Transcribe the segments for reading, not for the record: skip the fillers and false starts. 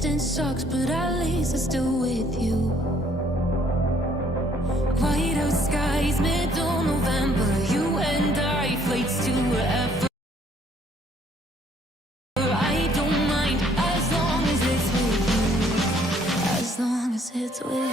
Distance sucks, but at least I'm still with you. White out skies, middle November. You and I, flights to wherever. I don't mind as long as it's with you. As long as it's with you.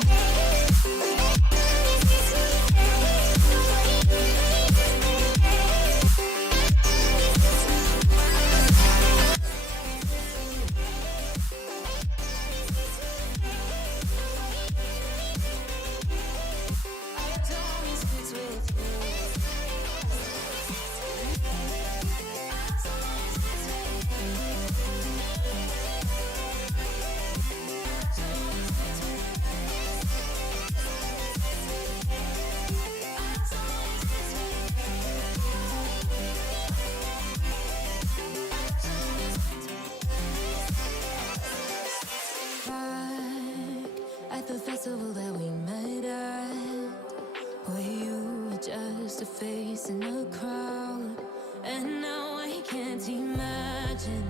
At the festival that we met at, where you were just a face in a crowd, and now I can't imagine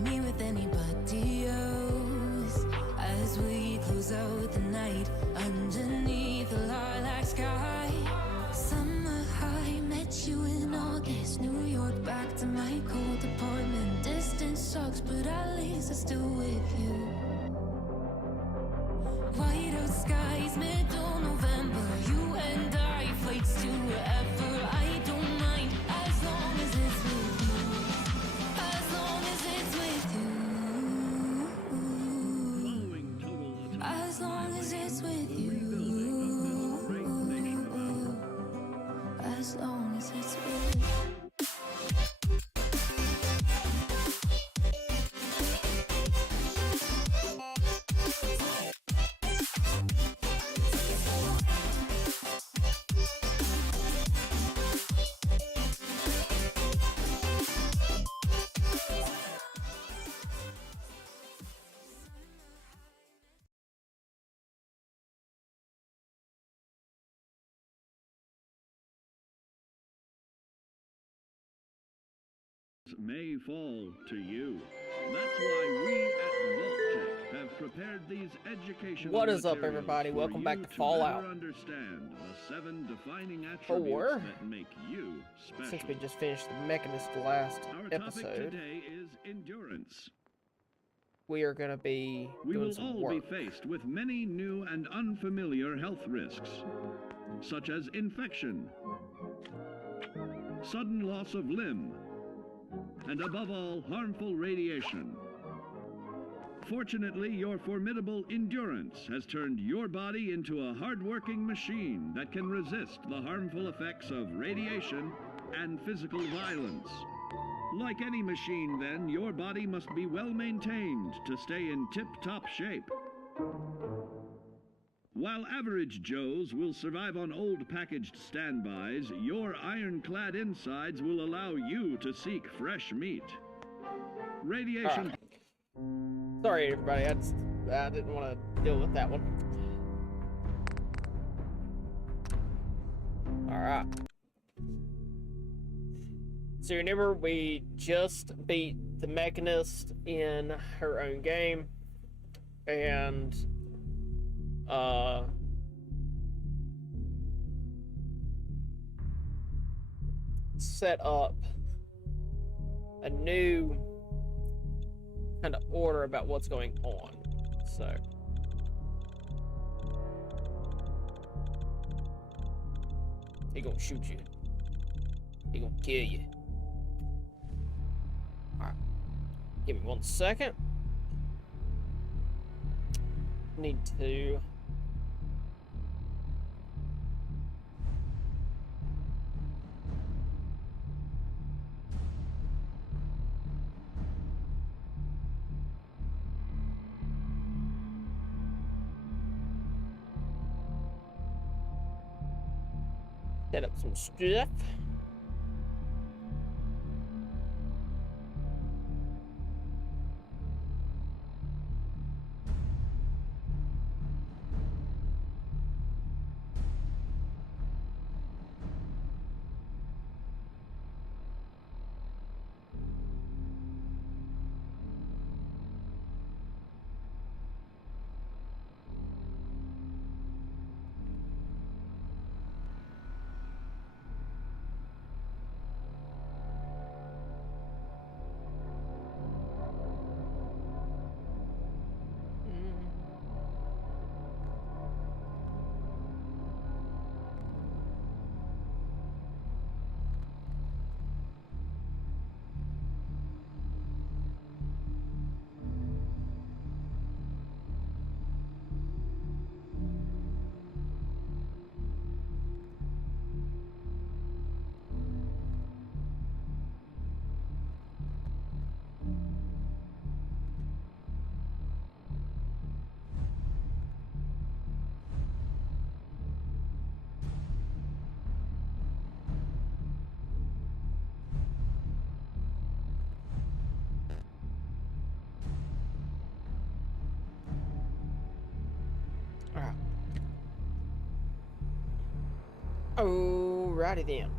me with anybody else. As we close out the night underneath the lilac sky, summer high, met you in August, New York, back to my cold apartment. Distance sucks, but at least I'm still with you. White out skies, middle November. You and I, flights to wherever. I don't mind as long as it's with you. As long as it's with you. As long as it's with you. As long as it's with you. May fall to you. That's why we at VaultTech have prepared these educational What is up, everybody? Welcome back to Fallout. Understand the 7 defining attributes that make you special. Since we just finished the Mechanist last Our episode, topic today is endurance. we are going to be doing some work. We will all be faced with many new and unfamiliar health risks, such as infection, sudden loss of limb, and above all, harmful radiation. Fortunately, your formidable endurance has turned your body into a hard-working machine that can resist the harmful effects of radiation and physical violence. Like any machine, then, your body must be well maintained to stay in tip-top shape. While average Joes will survive on old packaged standbys, your ironclad insides will allow you to seek fresh meat. Radiation... Sorry, everybody. I didn't want to deal with that one. Alright. So remember, we just beat the Mechanist in her own game. And... set up a new kind of order about what's going on. So he gonna shoot you. He gonna kill you. Alright. Give me 1 second. Need to set up some stuff. Alrighty then.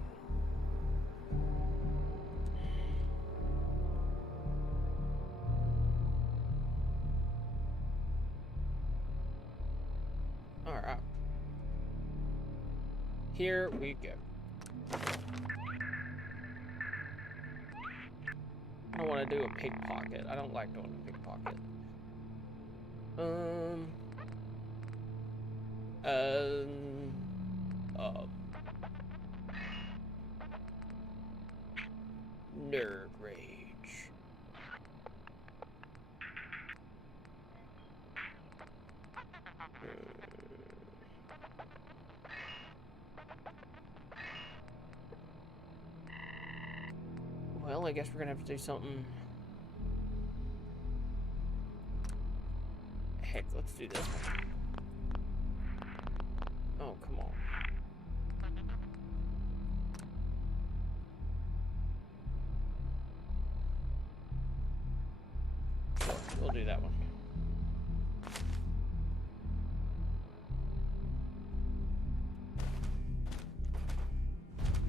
Alright. Here we go. I don't want to do a pickpocket. I don't like doing a pickpocket. Nerd rage. Well, I guess we're gonna have to do something. Heck, let's do this one. Oh, come on. We'll do that one.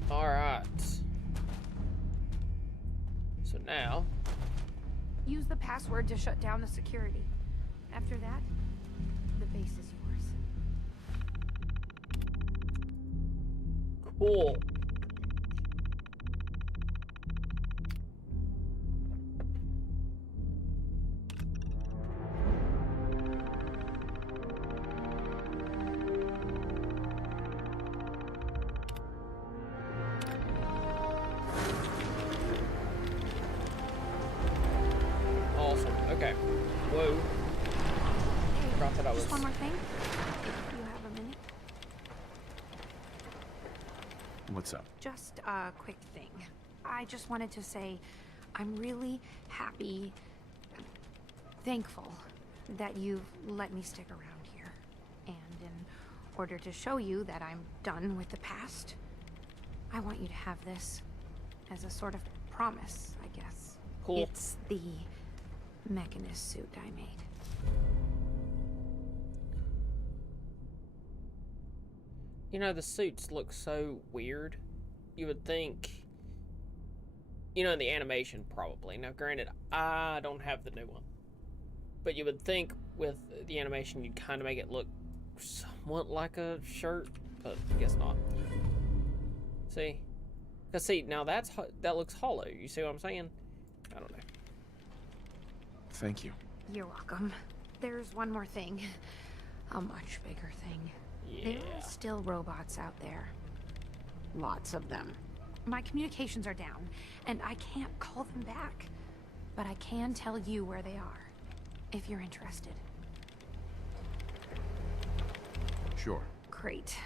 All right. So now, use the password to shut down the security. After that, the base is yours. cool. Awesome. Okay. Whoa. Hey, Forgot that I just was- one more thing. You have a minute? What's up? Just a quick thing. I just wanted to say I'm really happy, thankful that you've let me stick around here. And in order to show you that I'm done with the past, I want you to have this as a sort of promise, I guess. Cool. It's the mechanist suit I made. You know, the suits look so weird. You would think, you know, in the animation probably. Now, granted, I don't have the new one. But you would think with the animation you'd kind of make it look somewhat like a shirt, but I guess not. See? Because see, now that looks hollow. You see what I'm saying? I don't know. Thank you. You're welcome. There's one more thing. A much bigger thing. There Yeah. are still robots out there. Lots of them. My communications are down, and I can't call them back. But I can tell you where they are, if you're interested. Sure. Great.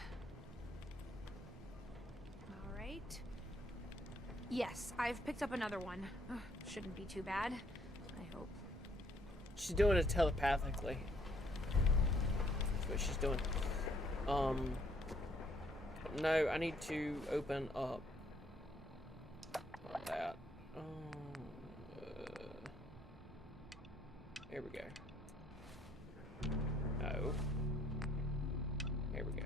All right. Yes, I've picked up another one. Shouldn't be too bad, I hope. She's doing it telepathically. That's what she's doing. No, I need to open up that. Here we go. No. Here we go.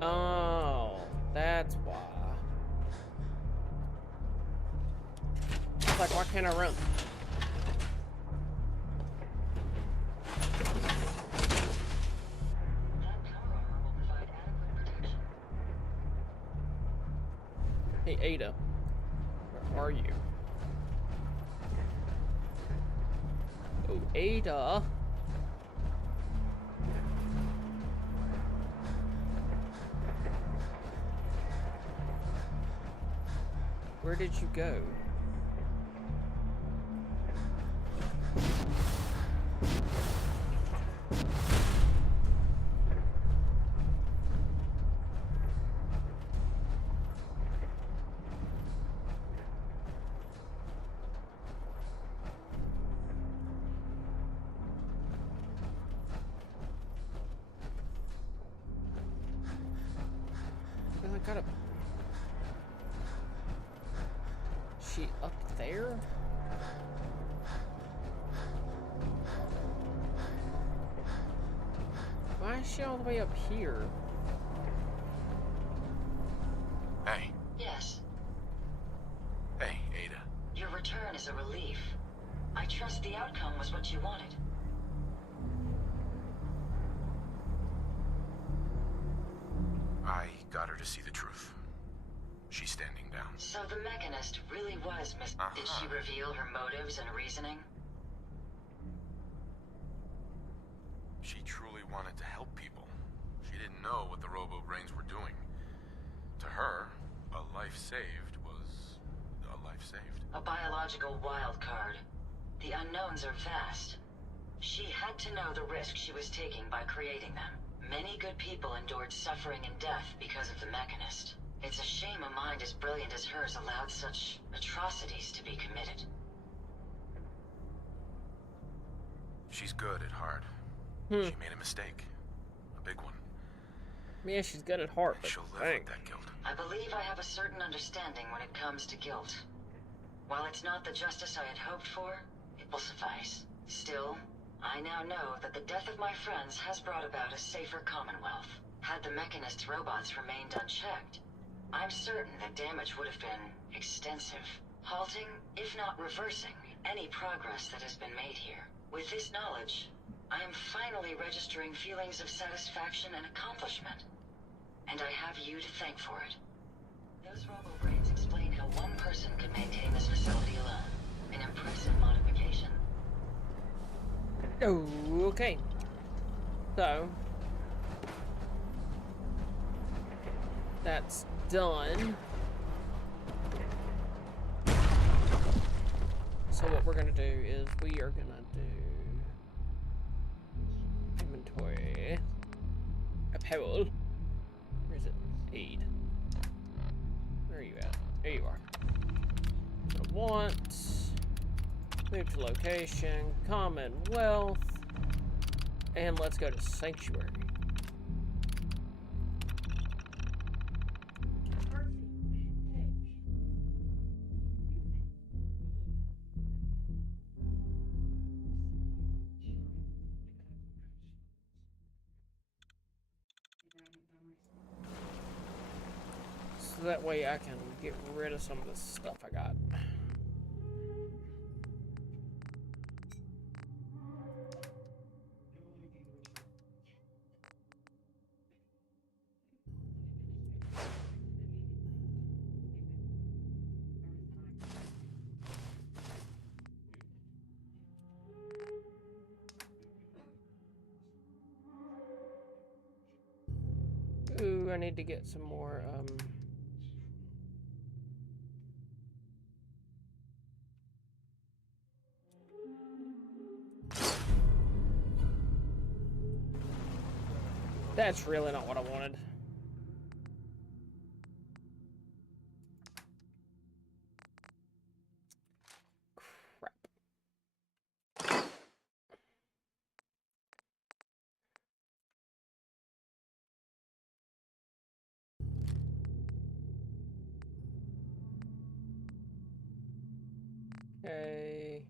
Oh, that's why. It's like, why can't I run? Hey, Ada. Where are you? Oh, Ada. Where did you go? gotta... She up there? Why is she all the way up here? Hey. Yes, Hey, Ada. your return is a relief. I trust the outcome was what you wanted. I got her to see the truth. She's standing down. So the Mechanist really was Did she reveal her motives and reasoning? She truly wanted to help people. She didn't know what the robo-brains were doing. To her, a life saved was a life saved. A biological wild card. The unknowns are vast. She had to know the risk she was taking by creating them. Many good people endured suffering and death because of the Mechanist. It's a shame a mind as brilliant as hers allowed such atrocities to be committed. She's good at heart. She made a mistake. A big one. Yeah, she's good at heart, And but she'll live dang. with that guilt. I believe I have a certain understanding when it comes to guilt. While it's not the justice I had hoped for, it will suffice. Still, I now know that the death of my friends has brought about a safer Commonwealth. Had the Mechanist's robots remained unchecked, I'm certain that damage would have been extensive, halting, if not reversing, any progress that has been made here. With this knowledge, I am finally registering feelings of satisfaction and accomplishment. And I have you to thank for it. Those robo-brains explain how one person could maintain this facility alone. An impressive modification. Okay. So that's done. So what we're gonna do is we are gonna do inventory. Apparel. Where is it? Aid. Where are you at? There you are. So want. Move to location. Commonwealth. And let's go to Sanctuary. So that way I can get rid of some of the stuff I got. Ooh, I need to get some more, That's really not what I wanted. Crap. Okay.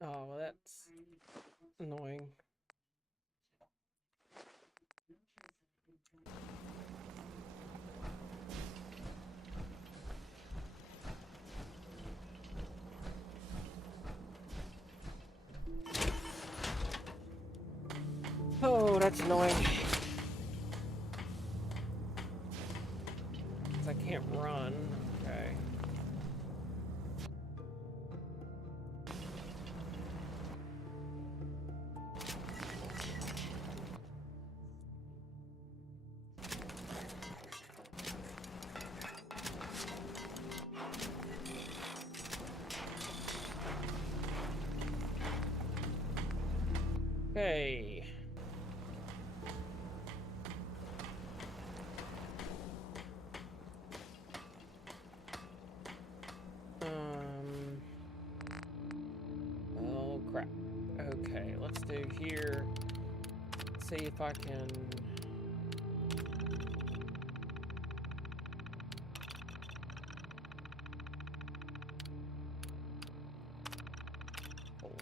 Oh, well, that's annoying. Oh, that's annoying. 'Cause I can't run. Okay. Okay. Oh crap. Okay, let's do here. See if I can. Cool.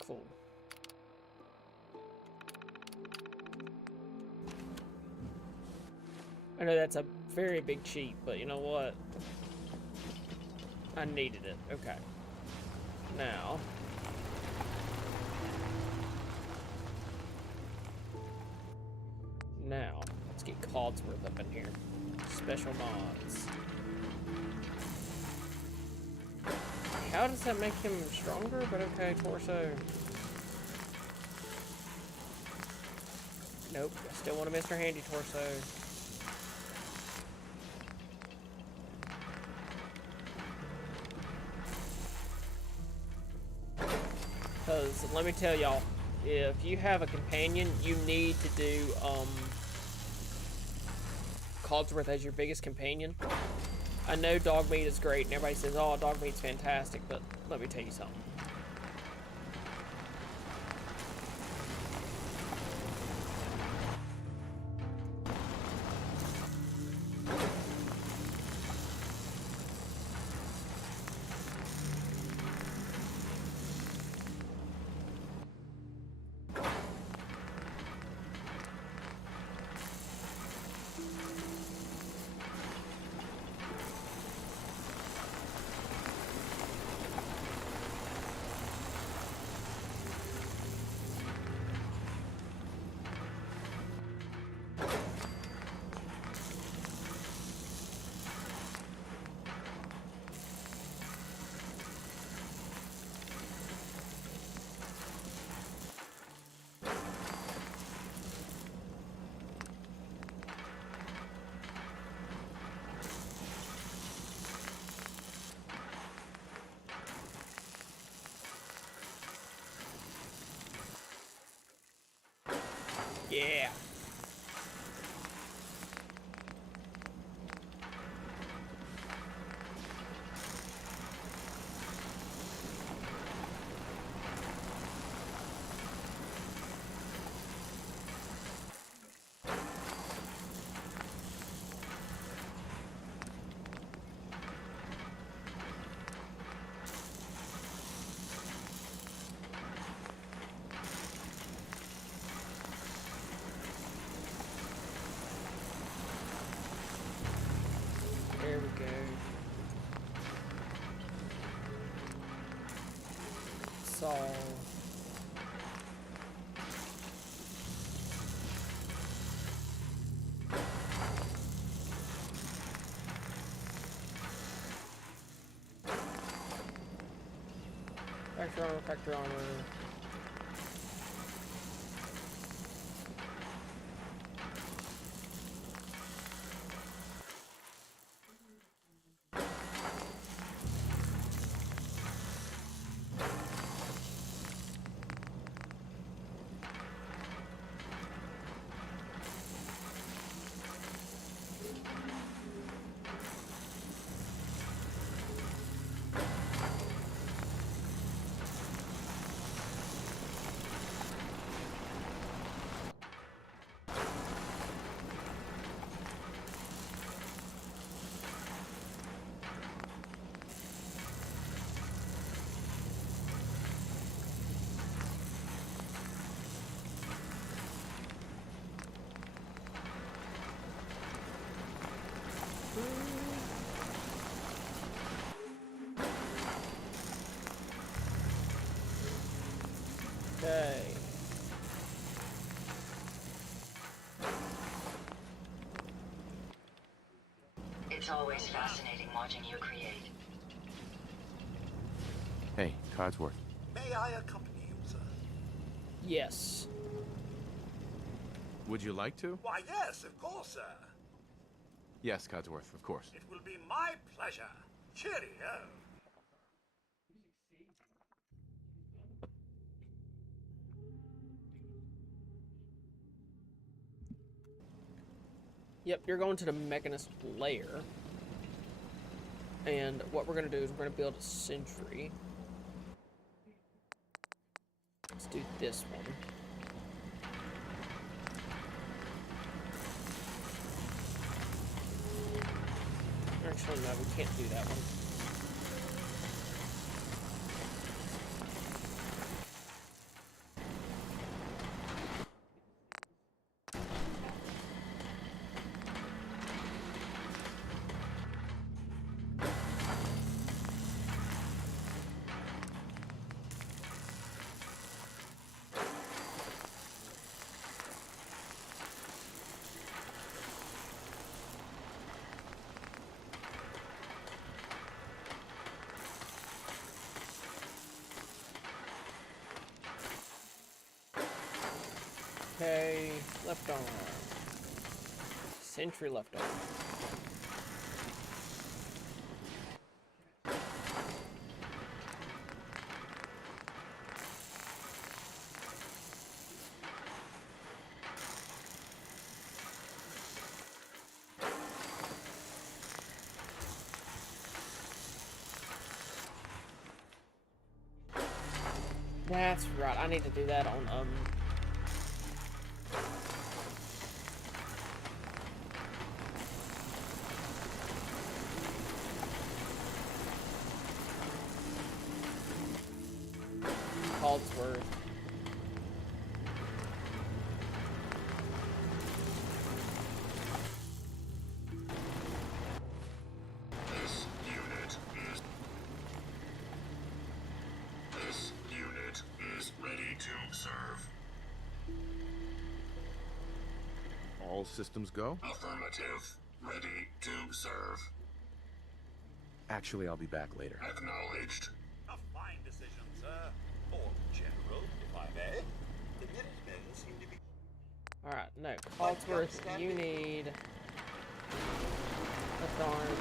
Cool. I know that's a very big cheat, but you know what? I needed it. Okay. Now. Now, let's get codsworth up in here. Special mods. How does that make him stronger? But okay, torso. Nope, I still want a Mr. Handy torso. Because, let me tell y'all, if you have a companion, you need to do, codsworth as your biggest companion. I know dog meat is great, and everybody says, oh, dog meat's fantastic, but let me tell you something. Yeah. There we go. So. Factor armor. always fascinating watching you create. Hey, Codsworth. May I accompany you, sir? Yes. Would you like to? Why, yes, of course, sir. Yes, Codsworth, of course. It will be my pleasure. Cheerio. Yep, you're going to the Mechanist lair. And what we're going to do is we're going to build a sentry. Let's do this one. Actually, no, we can't do that one. Okay, left arm. Sentry left arm. That's right, I need to do that on, codsworth. This unit is ready to serve. All systems go? Affirmative. Ready to serve. Actually, I'll be back later. Acknowledged. A fine decision, sir. Or general, if I may. The Minutemen seem to be... Alright, no. Codsworth, you need left arm.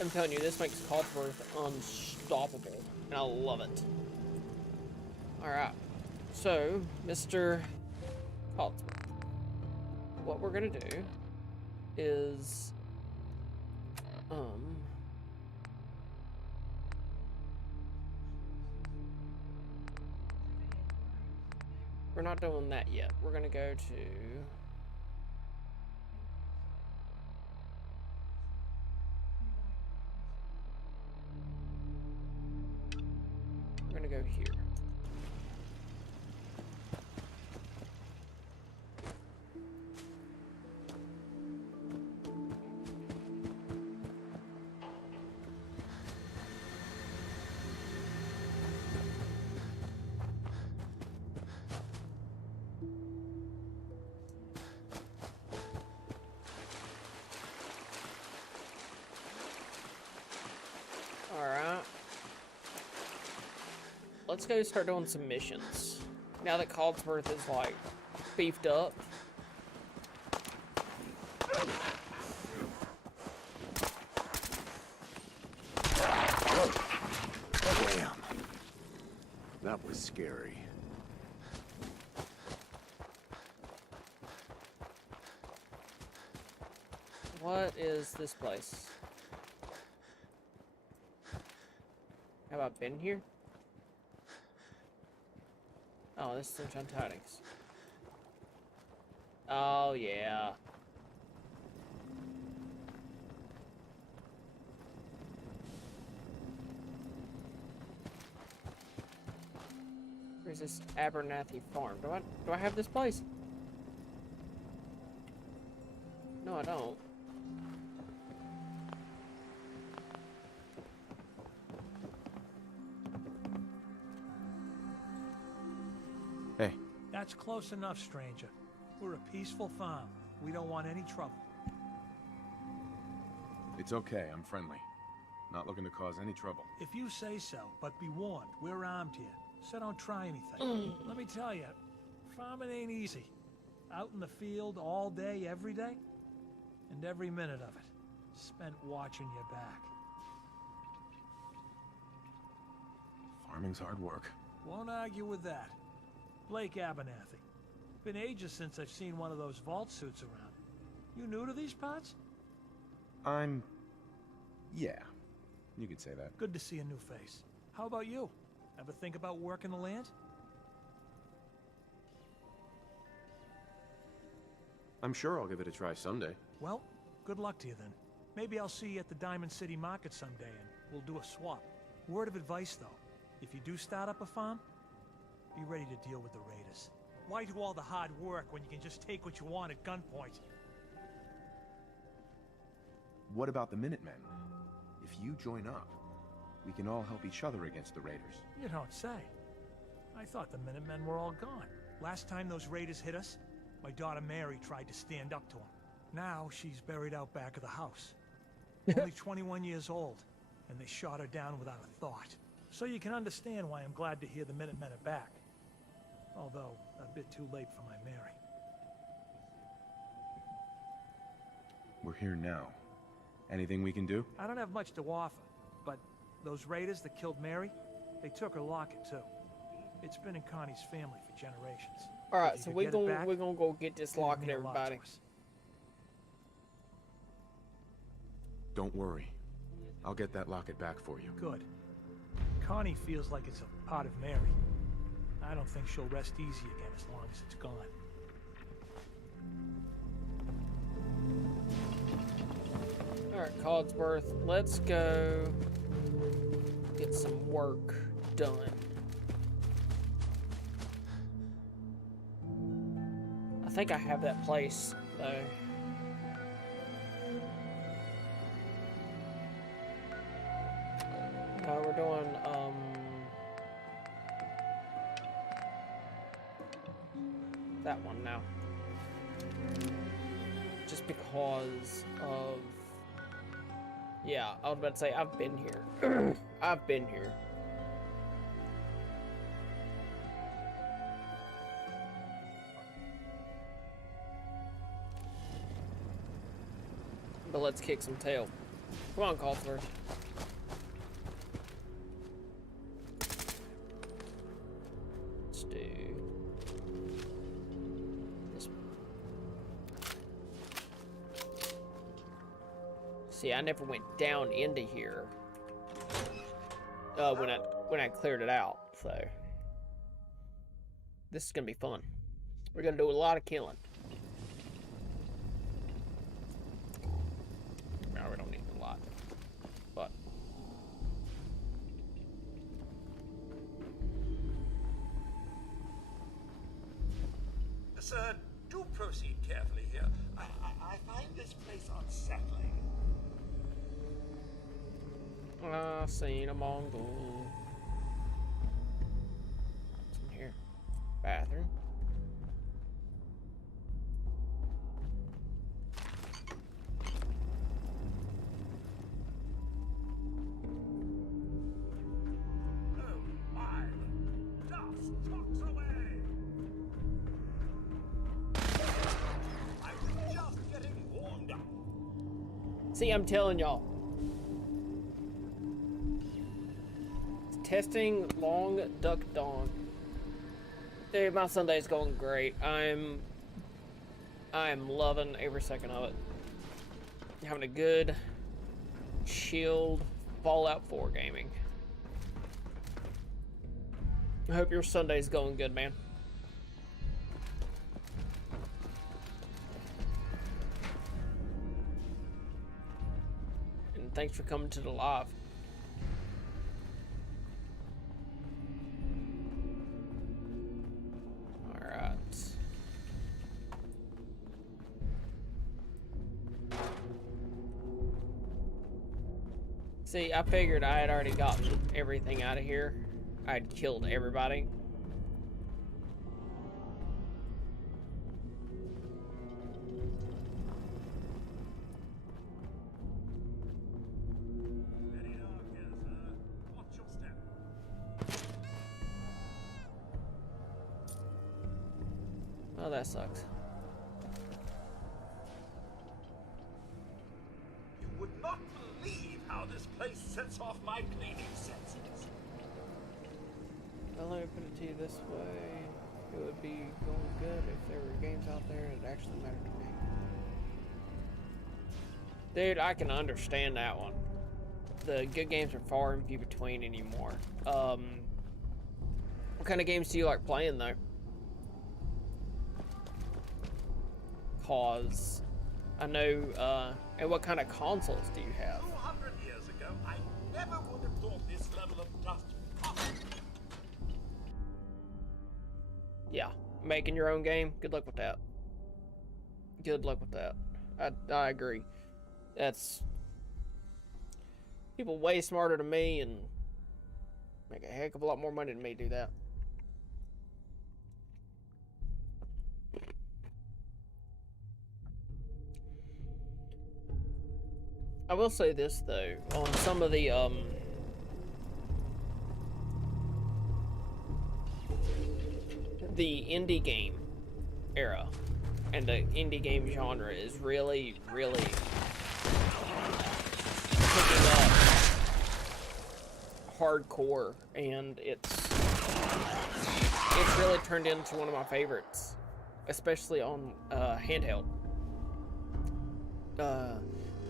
I'm telling you, this makes Codsworth unstoppable, and I love it. Alright, so, Mr. Codsworth, what we're gonna do is, we're not doing that yet. We're gonna go to... We're gonna go here. Alright. Let's go start doing some missions. Now that Codsworth is, like, beefed up. Damn. That was scary. What is this place? Have I been here? Oh, this is Sunshine Tidings. Oh, yeah. Where's this Abernathy Farm? Do I have this place? No, I don't. Hey. That's close enough, stranger. We're a peaceful farm. We don't want any trouble. It's okay, I'm friendly. Not looking to cause any trouble. If you say so, but be warned, we're armed here, so don't try anything. Let me tell you, farming ain't easy. Out in the field all day, every day, and every minute of it spent watching your back. Farming's hard work. Won't argue with that. Blake Abernathy. Been ages since I've seen one of those vault suits around. You new to these parts? Yeah, you could say that. Good to see a new face. How about you? Ever think about working the land? I'm sure I'll give it a try someday. Well, good luck to you then. Maybe I'll see you at the Diamond City Market someday and we'll do a swap. Word of advice though, if you do start up a farm, be ready to deal with the raiders. Why do all the hard work when you can just take what you want at gunpoint? What about the Minutemen? If you join up, we can all help each other against the raiders. You don't say. I thought the Minutemen were all gone. Last time those raiders hit us, my daughter Mary tried to stand up to them. Now she's buried out back of the house. Only 21 years old, and they shot her down without a thought. So you can understand why I'm glad to hear the Minutemen are back. Although, a bit too late for my Mary. We're here now. Anything we can do? I don't have much to offer, but those raiders that killed Mary, they took her locket too. It's been in Connie's family for generations. Alright, If you so could we're get it back, gonna go get this it'd locket, mean a lot to everybody. us. Don't worry. I'll get that locket back for you. Good. Connie feels like it's a part of Mary. I don't think she'll rest easy again as long as it's gone. Alright, Codsworth, let's go get some work done. I think I have that place, though. No, we're doing, that one now. Just because of... Yeah, I was about to say, I've been here. I've been here. But let's kick some tail. Come on, Codsworth. Let's do this. See, I never went down into here when I cleared it out, so this is gonna be fun. We're gonna do a lot of killing. No, we don't need a lot, but Sir, do proceed carefully here. I find this place unsettling. I seen a Mongol. What's in here? Bathroom. Oh my! Dust trucks away! I'm just getting warmed up. See, I'm telling y'all. Testing long duck dawn. Dude, my Sunday's going great. I'm loving every second of it. Having a good, chilled Fallout 4 gaming. I hope your Sunday's going good, man. And thanks for coming to the live. See, I figured I had already gotten everything out of here. I'd killed everybody. Oh, that sucks. You would not believe how this place sets off my cleaning senses. Well, let me put it to you this way. It would be going good if there were games out there that actually mattered to me. Dude, I can understand that one. The good games are far and few between anymore. What kind of games do you like playing, though? Cause I know, and what kind of consoles do you have? 200 years ago, I never would have thought this level of dust possible. Yeah, making your own game. Good luck with that. Good luck with that. I agree. That's people way smarter than me and make a heck of a lot more money than me do that. I will say this though, on some of the indie game era and the indie game genre is really picking up hardcore, and it's really turned into one of my favorites, especially on handheld.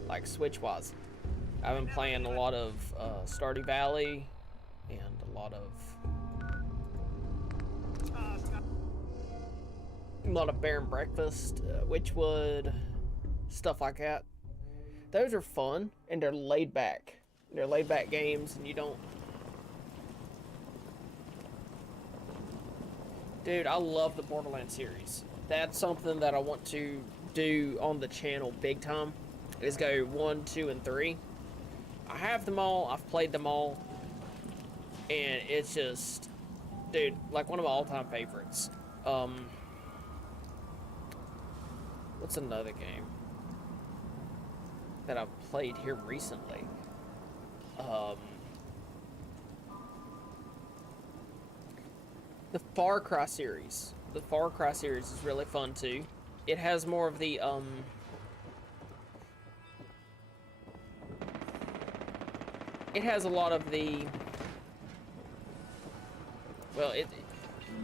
Like Switch-wise, I've been playing a lot of Stardew Valley and a lot of Bear and Breakfast, Witchwood, stuff like that. Those are fun and they're laid back. They're laid back games, and you don't. Dude, I love the Borderlands series. That's something that I want to do on the channel big time. Is go 1, 2, and 3. I have them all. I've played them all, and it's just, dude, like one of my all-time favorites. What's another game that I've played here recently? The Far Cry series. The Far Cry series is really fun too. It has more of the it has a lot of the, well,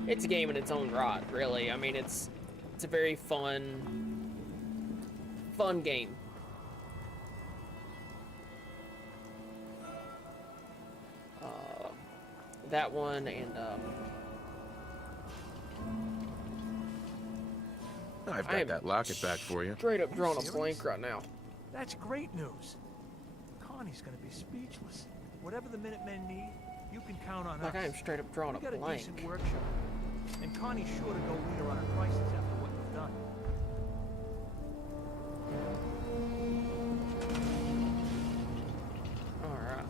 it's a game in its own right, really. I mean, it's a very fun game. That one and I've got that locket back for you. Straight up drawing a blank right now. That's great news. Connie's gonna be speechless. Whatever the Minutemen need, you can count on Like us. I am straight up drawing We a got blank. a decent workshop, and Connie's sure to go lead her on her prices after what you've done. All right.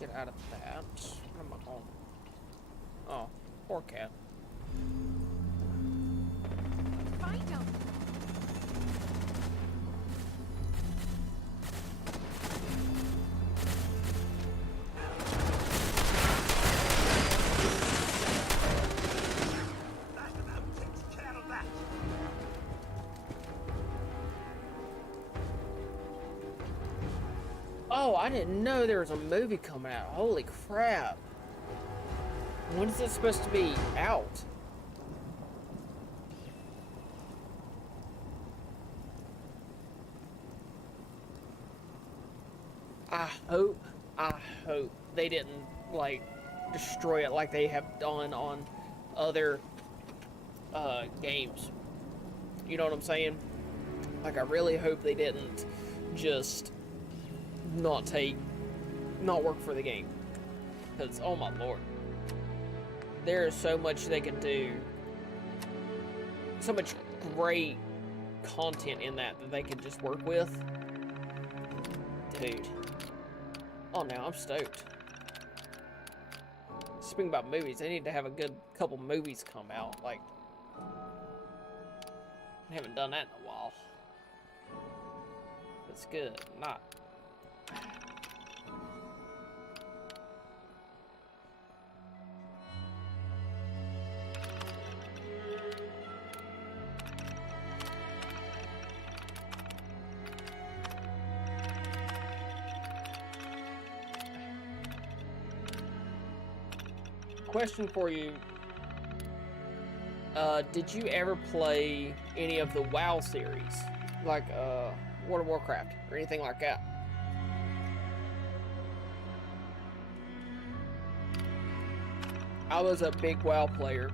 Get out of that. What am I on? Oh, poor cat. Find him. That about takes care of that. Oh, I didn't know there was a movie coming out. Holy crap. When is it supposed to be out? I hope they didn't, like, destroy it like they have done on other games. You know what I'm saying? Like, I really hope they didn't just not work for the game. Because, oh my lord. there is so much they can do. So much great content in that they can just work with. Dude. Oh, now I'm stoked. Speaking about movies, they need to have a good couple movies come out. Like, I haven't done that in a while. It's good. Not. Question for you. Did you ever play any of the WoW series? Like, World of Warcraft, or anything like that? I was a big WoW player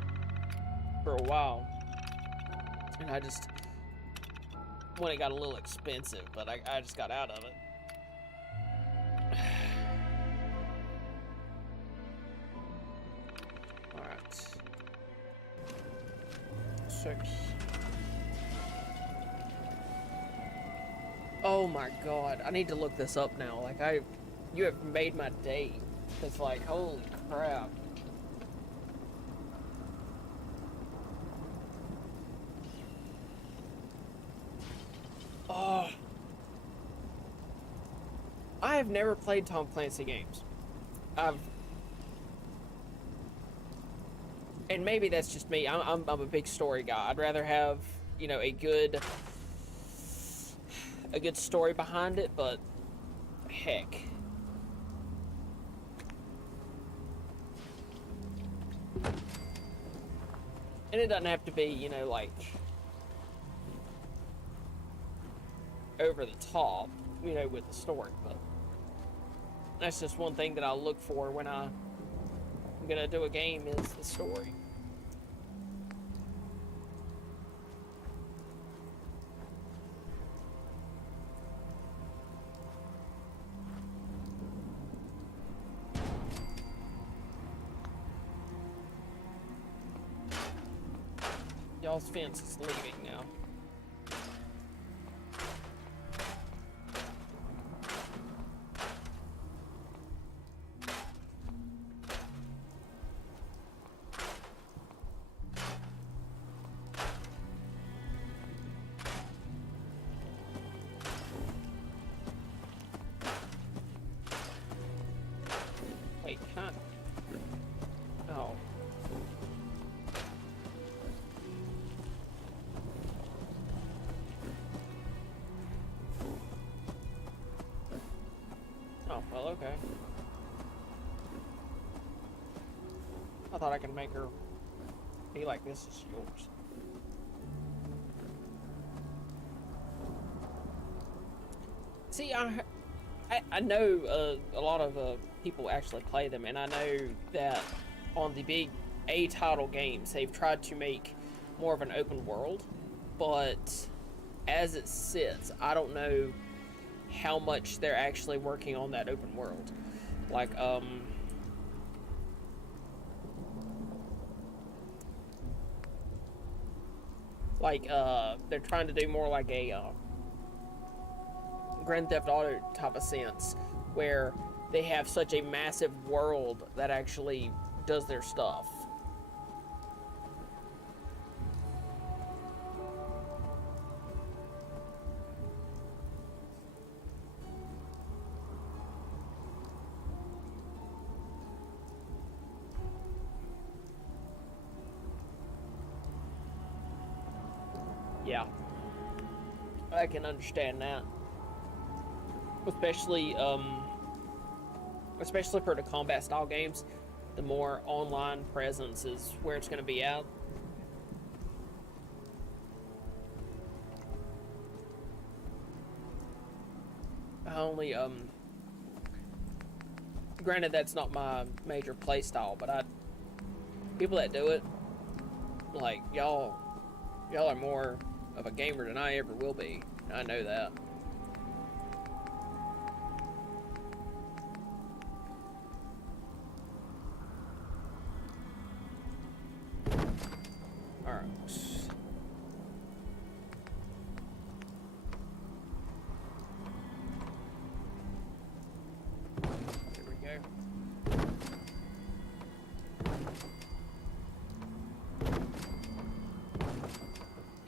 for a while. And I just... when it got a little expensive, but I just got out of it. Alright. 6. Oh my god, I need to look this up now. Like, you have made my day. It's like, holy crap. Oh. I have never played Tom Clancy games. And maybe that's just me. I'm a big story guy. I'd rather have, you know, a good story behind it, but heck. And it doesn't have to be, you know, like over the top, you know, with the story, but that's just one thing that I'll look for when I'm gonna do a game is the story. Y'all's fence is leaving now. Wait, can't. Oh. Oh, well, okay. I thought I could make her be like, this is yours. See, I know a lot of people actually play them, and I know that on the big A title games, they've tried to make more of an open world, but as it sits, I don't know how much they're actually working on that open world. Like, they're trying to do more like a Grand Theft Auto type of sense, where they have such a massive world that actually does their stuff. Yeah, I can understand that. Especially for the combat style games, the more online presence is where it's going to be at. I only, granted that's not my major play style, but people that do it, like, y'all are more of a gamer than I ever will be. I know that.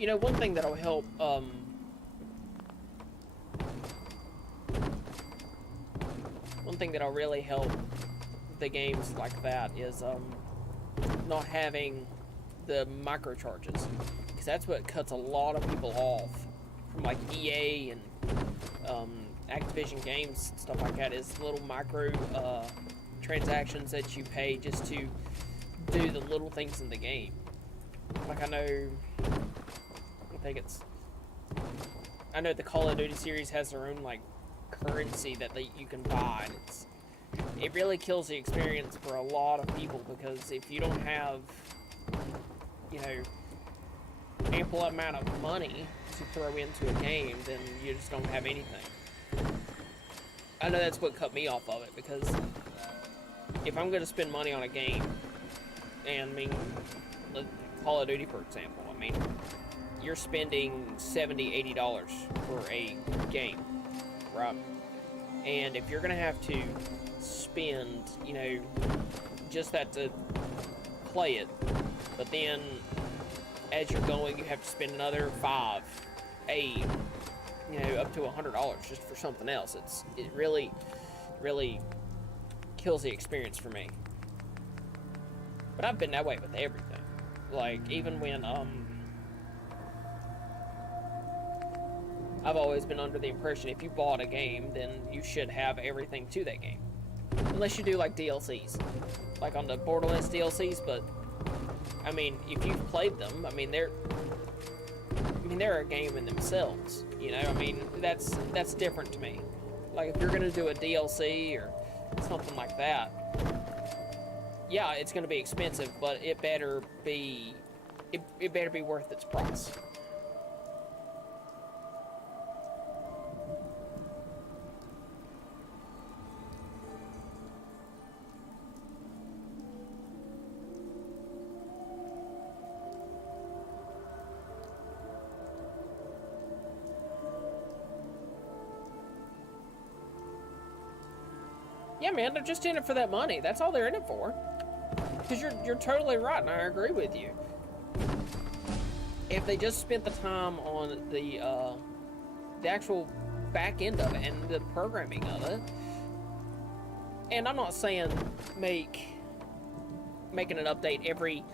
You know, one thing that'll help, one thing that'll really help the games like that is, not having the microcharges. Because that's what cuts a lot of people off from, like, EA and, Activision games and stuff like that, is little micro, transactions that you pay just to do the little things in the game. Like, I know the Call of Duty series has their own, like, currency that you can buy, and it really kills the experience for a lot of people, because if you don't have, you know, ample amount of money to throw into a game, then you just don't have anything. I know that's what cut me off of it, because if I'm going to spend money on a game, and I mean, Call of Duty, for example, I mean, you're spending $70, $80 for a game, right? And if you're going to have to spend, you know, just that to play it, but then as you're going, you have to spend another $5, $8, you know, up to $100 just for something else. It really kills the experience for me. But I've been that way with everything. Like, even when, I've always been under the impression if you bought a game, then you should have everything to that game. Unless you do, like, DLCs. Like on the Borderlands DLCs, but, I mean, if you've played them, I mean, they're a game in themselves, you know? I mean, that's different to me. Like, if you're gonna do a DLC or something like that, yeah, it's gonna be expensive, but it better be worth its price. Yeah, man, they're just in it for that money. That's all they're in it for. Because you're totally right, and I agree with you. If they just spent the time on the actual back end of it and the programming of it, and I'm not saying making an update every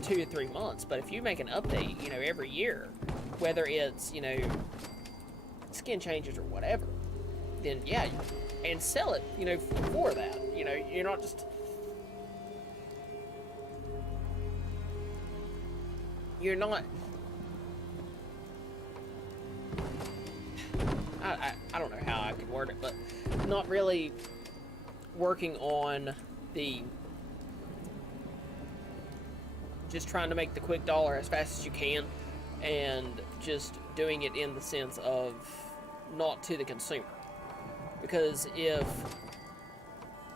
2 to 3 months, but if you make an update, you know, every year, whether it's, you know, skin changes or whatever, then yeah, and sell it, you know, for that. You know, you're not just... You're not... I don't know how I could word it, but not really working on the... Just trying to make the quick dollar as fast as you can, and just doing it in the sense of not to the consumer. Because if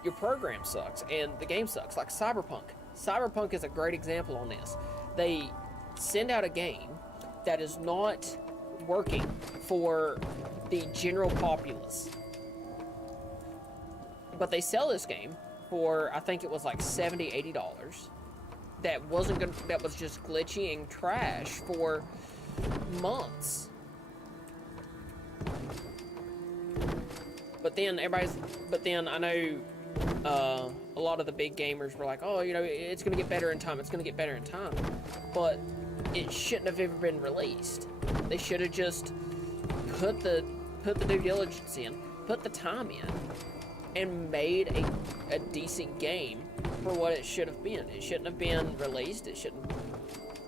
your program sucks and the game sucks, like Cyberpunk is a great example on this. They send out a game that is not working for the general populace, but they sell this game for, I think it was like $70, $80. That was just glitchy and trash for months. But then I know a lot of the big gamers were like, oh, you know, it's going to get better in time. It's going to get better in time. But it shouldn't have ever been released. They should have just put the due diligence in, put the time in, and made a decent game for what it should have been. It shouldn't have been released. It shouldn't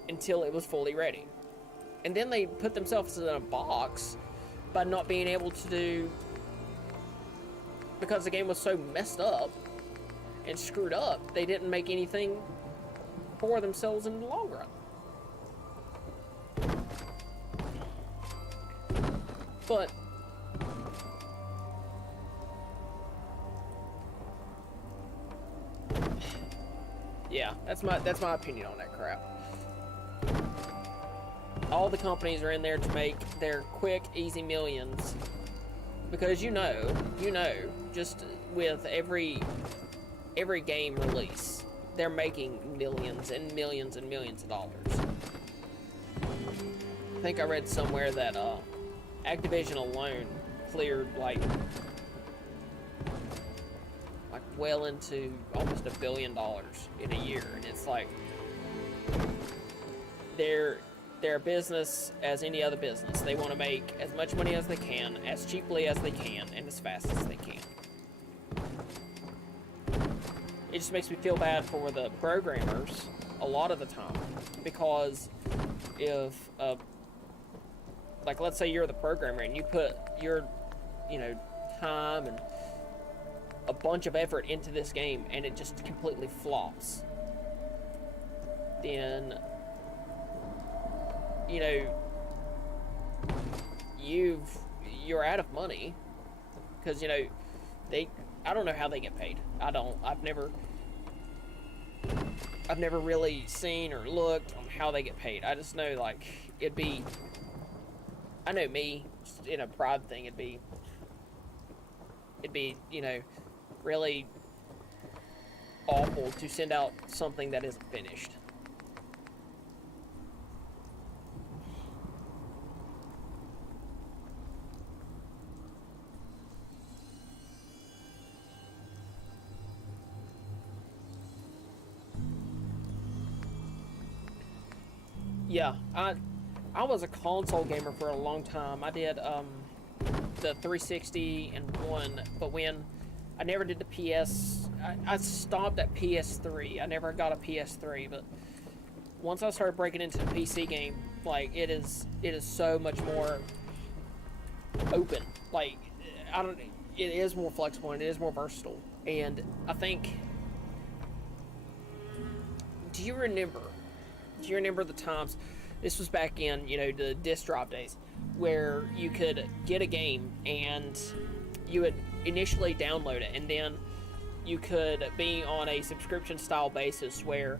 until it was fully ready. And then they put themselves in a box by not being able to do, because the game was so messed up and screwed up, they didn't make anything for themselves in the long run. But yeah, that's my opinion on that crap. All the companies are in there to make their quick, easy millions. Because you know, just with every game release, they're making millions and millions and millions of dollars. think I read somewhere that Activision alone cleared like well into almost $1 billion in a year, and it's like they're a business as any other business. They want to make as much money as they can, as cheaply as they can, and as fast as they can. It just makes me feel bad for the programmers a lot of the time, because if like, let's say you're the programmer and you put your, you know, time and a bunch of effort into this game and it just completely flops, then, you know, you're out of money, because, you know, I don't know how they get paid. I've never really seen or looked on how they get paid. I just know, like, I know me, just in a pride thing, it'd be, you know, really awful to send out something that isn't finished. Yeah, I was a console gamer for a long time. I did the 360 and 1, but when I never did the PS, I stopped at PS3. I never got a PS3, but once I started breaking into the PC game, like, it is so much more open. Like, it is more flexible and it is more versatile. And I think, do you remember the times, this was back in, you know, the disc drop days, where you could get a game and you would initially download it, and then you could be on a subscription style basis where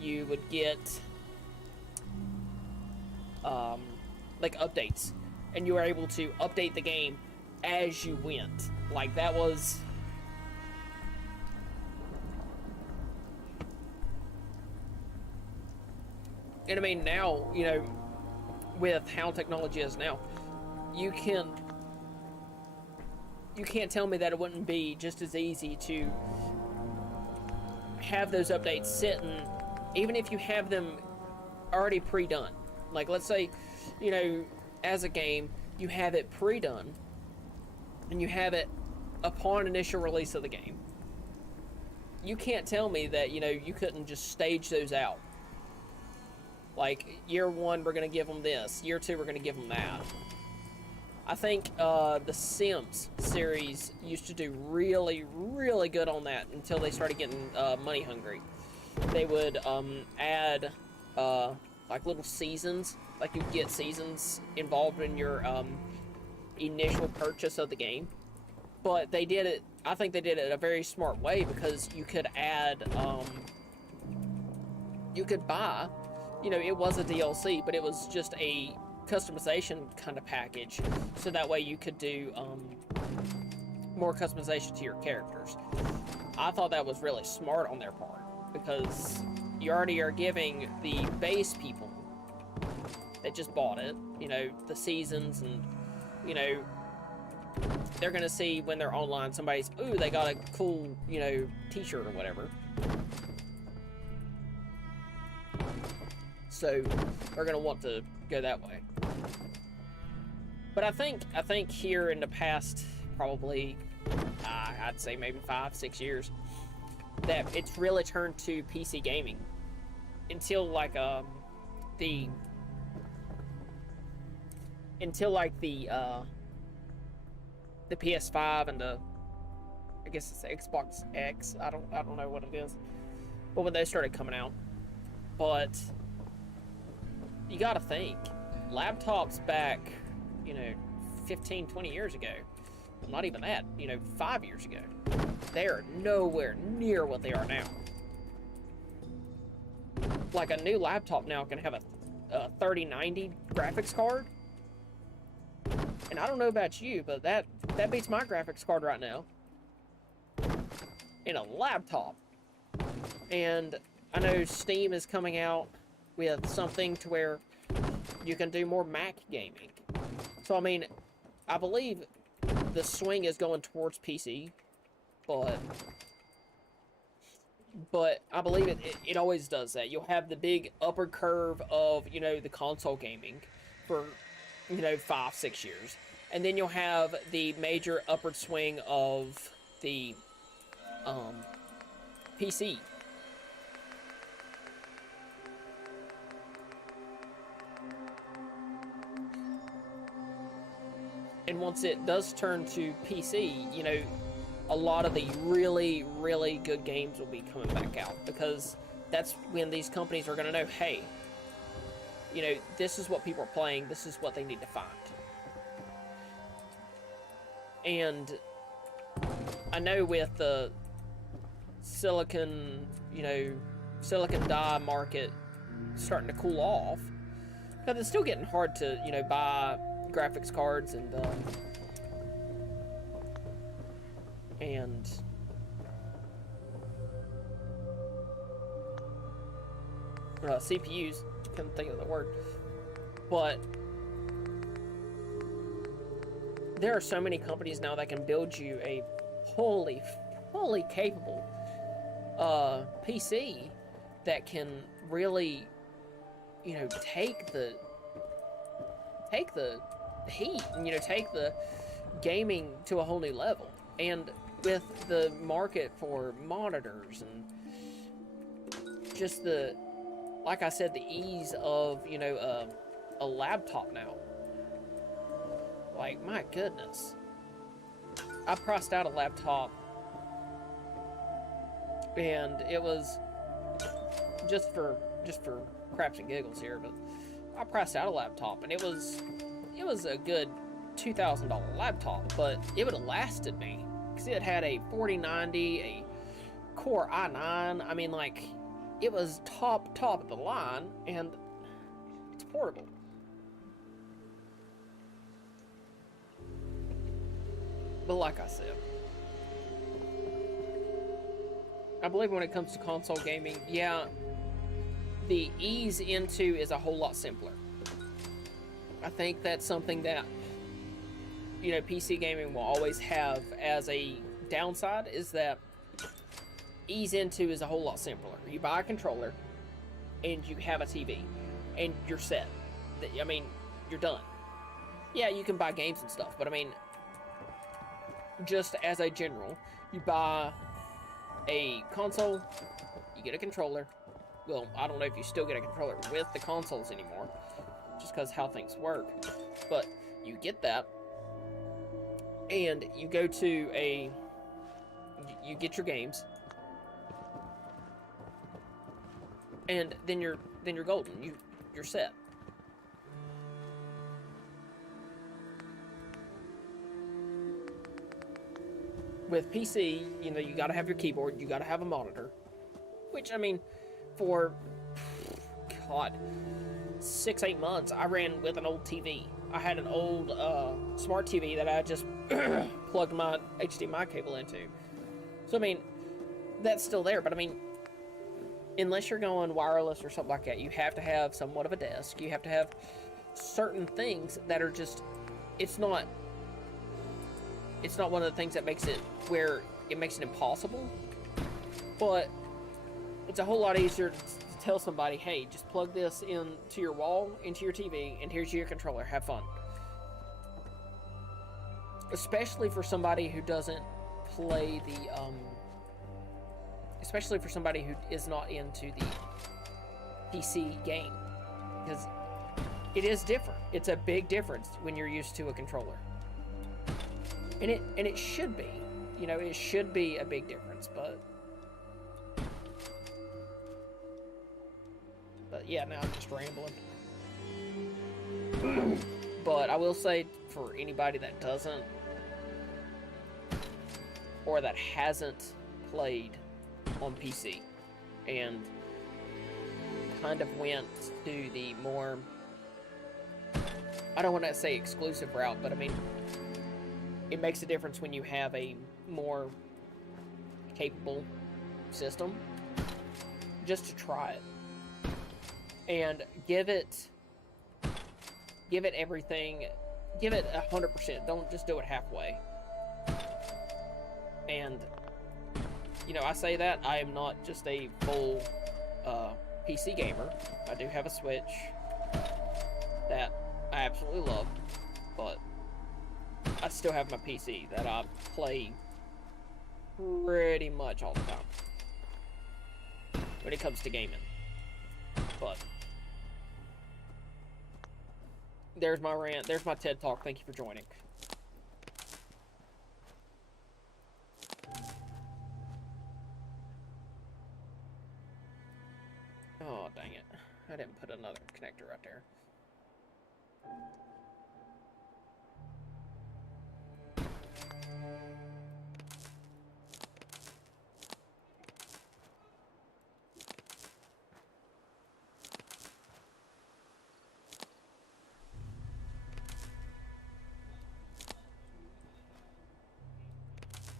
you would get like updates, and you were able to update the game as you went. Like, that was, and I mean, now, you know, with how technology is now, you can't tell me that it wouldn't be just as easy to have those updates sitting, even if you have them already pre-done. Like, let's say, you know, as a game, you have it pre-done, and you have it upon initial release of the game. You can't tell me that, you know, you couldn't just stage those out. Like, year 1, we're going to give them this. Year 2, we're going to give them that. I think the Sims series used to do really, really good on that until they started getting money hungry. They would add like little seasons. Like, you get seasons involved in your initial purchase of the game. But they did it, I think they did it in a very smart way, because you could add, you could buy, you know, it was a DLC, but it was just a customization kind of package, so that way you could do more customization to your characters. I thought that was really smart on their part, because you already are giving the base people that just bought it, you know, the seasons, and, you know, they're gonna see when they're online, somebody's, ooh, they got a cool, you know, t-shirt or whatever. So they're gonna want to go that way. But I think here in the past, probably, I'd say maybe 5-6 years, that it's really turned to PC gaming. Until like the PS5 and the, I guess it's the Xbox X. I don't know what it is. But when they started coming out, but you gotta think, laptops back, you know, 15-20 years ago, well, not even that, you know, 5 years ago, they are nowhere near what they are now. Like, a new laptop now can have a 3090 graphics card, and I don't know about you, but that beats my graphics card right now in a laptop. And I know Steam is coming out with something to where you can do more Mac gaming. So, I mean, I believe the swing is going towards PC, but I believe it always does that. You'll have the big upward curve of, you know, the console gaming for, you know, 5-6 years. And then you'll have the major upward swing of the PC. And once it does turn to PC, you know, a lot of the really, really good games will be coming back out, because that's when these companies are going to know, hey, you know, this is what people are playing, this is what they need to find. And I know with the silicon die market starting to cool off, because it's still getting hard to, you know, buy graphics cards and CPUs, couldn't think of the word, but there are so many companies now that can build you a fully capable PC that can really, you know, take the heat and, you know, take the gaming to a whole new level. And with the market for monitors and just the, like I said, the ease of, you know, a laptop now. Like, my goodness. I priced out a laptop, and it was just for craps and giggles here, but I priced out a laptop, and it was a good $2,000 laptop, but it would have lasted me, because it had a 4090, a Core i9. I mean, like, it was top of the line, and it's portable. But like I said, I believe when it comes to console gaming, yeah, the ease into is a whole lot simpler. I think that's something that, you know, PC gaming will always have as a downside, is that ease into is a whole lot simpler. You buy a controller, and you have a TV, and you're set. I mean, you're done. Yeah, you can buy games and stuff, but I mean, just as a general, you buy a console, you get a controller. Well, I don't know if you still get a controller with the consoles anymore, just because how things work, but you get that, and you go to you get your games, and then you're golden. You're set. With PC, you know, you gotta have your keyboard, you gotta have a monitor, which, I mean, for, God, 6-8 months, I ran with an old TV. I had an old smart TV that I just plugged my HDMI cable into. So, I mean, that's still there, but I mean, unless you're going wireless or something like that, you have to have somewhat of a desk. You have to have certain things that are just, it's not one of the things that makes it where it makes it impossible, but it's a whole lot easier to tell somebody, hey, just plug this into your wall, into your TV, and here's your controller, have fun. Especially for somebody who doesn't play the, especially for somebody who is not into the PC game, because it is different. It's a big difference when you're used to a controller. And it should be, you know, it should be a big difference, but yeah, now I'm just rambling. But I will say, for anybody that doesn't, or that hasn't played on PC, and kind of went to the more, I don't want to say exclusive route, but I mean, it makes a difference when you have a more capable system, just to try it and give it Give it everything. Give it 100%. Don't just do it halfway. And, you know, I say that. I am not just a full PC gamer. I do have a Switch that I absolutely love, but I still have my PC that I play pretty much all the time when it comes to gaming. But there's my rant. There's my TED Talk. Thank you for joining. Oh, dang it. I didn't put another connector right there.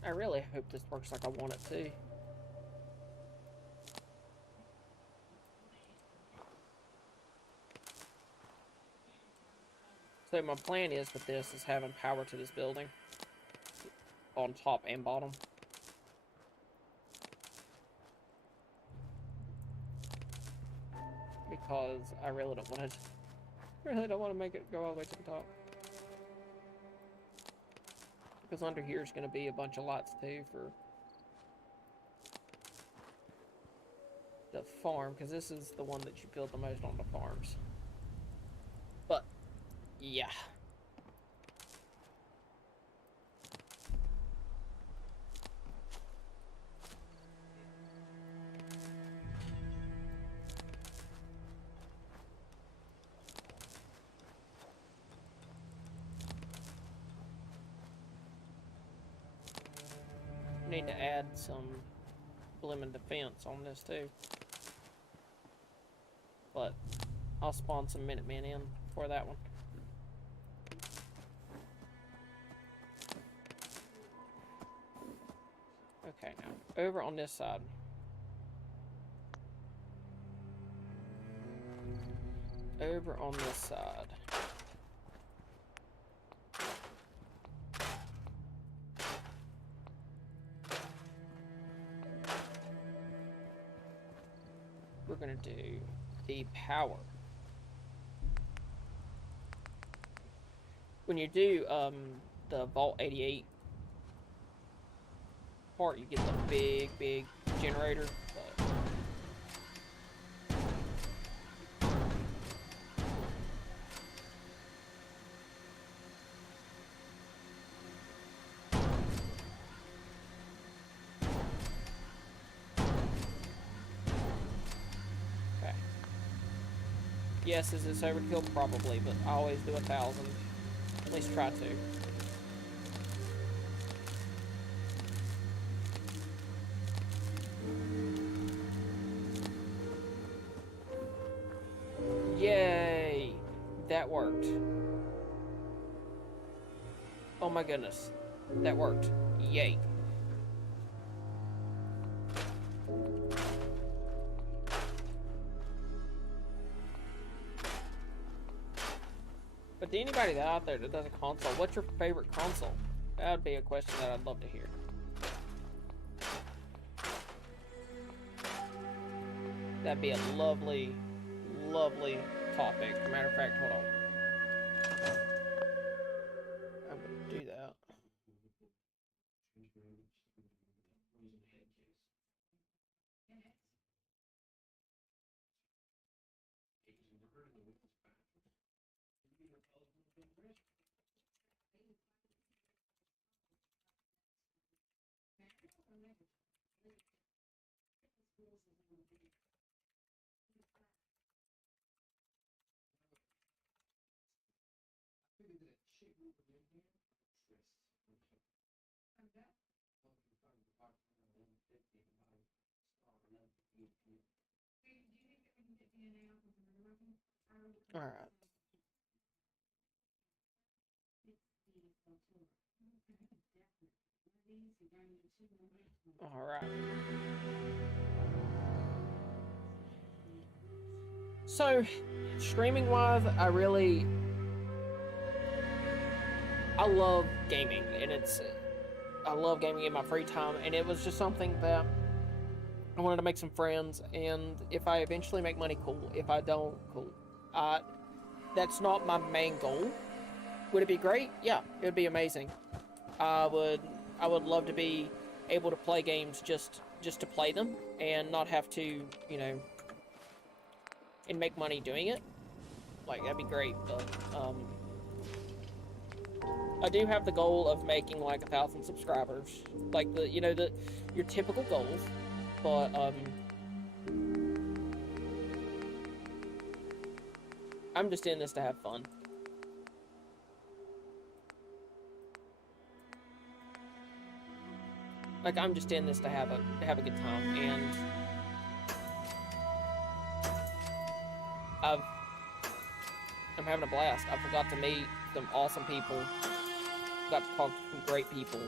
I really hope this works like I want it to. So my plan is with this is having power to this building on top and bottom. Because I really don't want to make it go all the way to the top. Because under here is going to be a bunch of lights too for the farm, because this is the one that you build the most on the farms. But yeah. Need to add some blooming defense on this too. But I'll spawn some Minutemen in for that one. Okay, now over on this side. Over on this side. We're gonna do the power. When you do the Vault 88 part, you get the big generator. But okay. Yes, is this overkill? Probably, but I always do 1,000. At least try to. Yay! That worked. Oh my goodness. That worked. Yay. But to anybody out there that does a console, what's your favorite console? That would be a question that I'd love to hear. That'd be a lovely, lovely topic. Matter of fact, hold on. I'm gonna do that. All right. All right. So, streaming wise, I really I love gaming, and I love gaming in my free time, and it was just something that I wanted to make some friends, and if I eventually make money, cool. If I don't, cool. That's not my main goal. Would it be great? Yeah, it would be amazing. I would love to be able to play games just to play them and not have to, you know, and make money doing it. Like, that'd be great, but I do have the goal of making like 1,000 subscribers, like your typical goals, but I'm just in this to have fun. Like, I'm just in this to have a good time, and I'm having a blast. I got to meet some awesome people, got to talk to some great people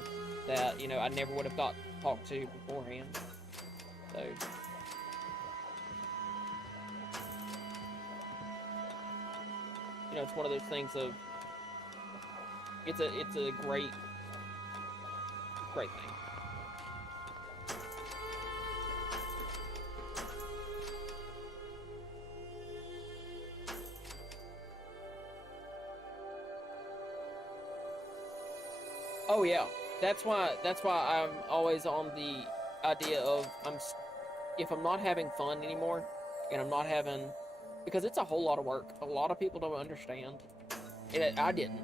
that, you know, I never would have got to talk to beforehand. So, you know, it's one of those things of, it's a great thing. Oh yeah, that's why I'm always on the idea of if I'm not having fun anymore, and I'm not having, because it's a whole lot of work. A lot of people don't understand, and I didn't.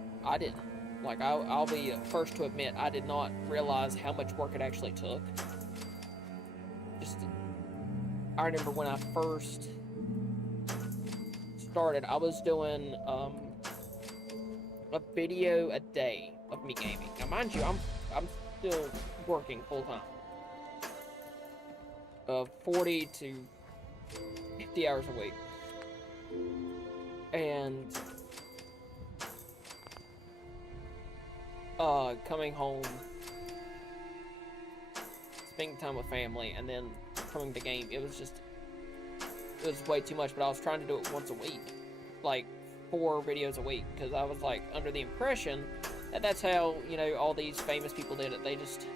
Like, I'll be first to admit, I did not realize how much work it actually took. I remember when I first started, I was doing a video a day of me gaming. Now, mind you, I'm still working full time, 40 to 50 hours a week, and coming home, spending time with family, and then coming to game. It was way too much. But I was trying to do it once a week, like 4 videos a week, because I was like under the impression that that's how, you know, all these famous people did it. They just,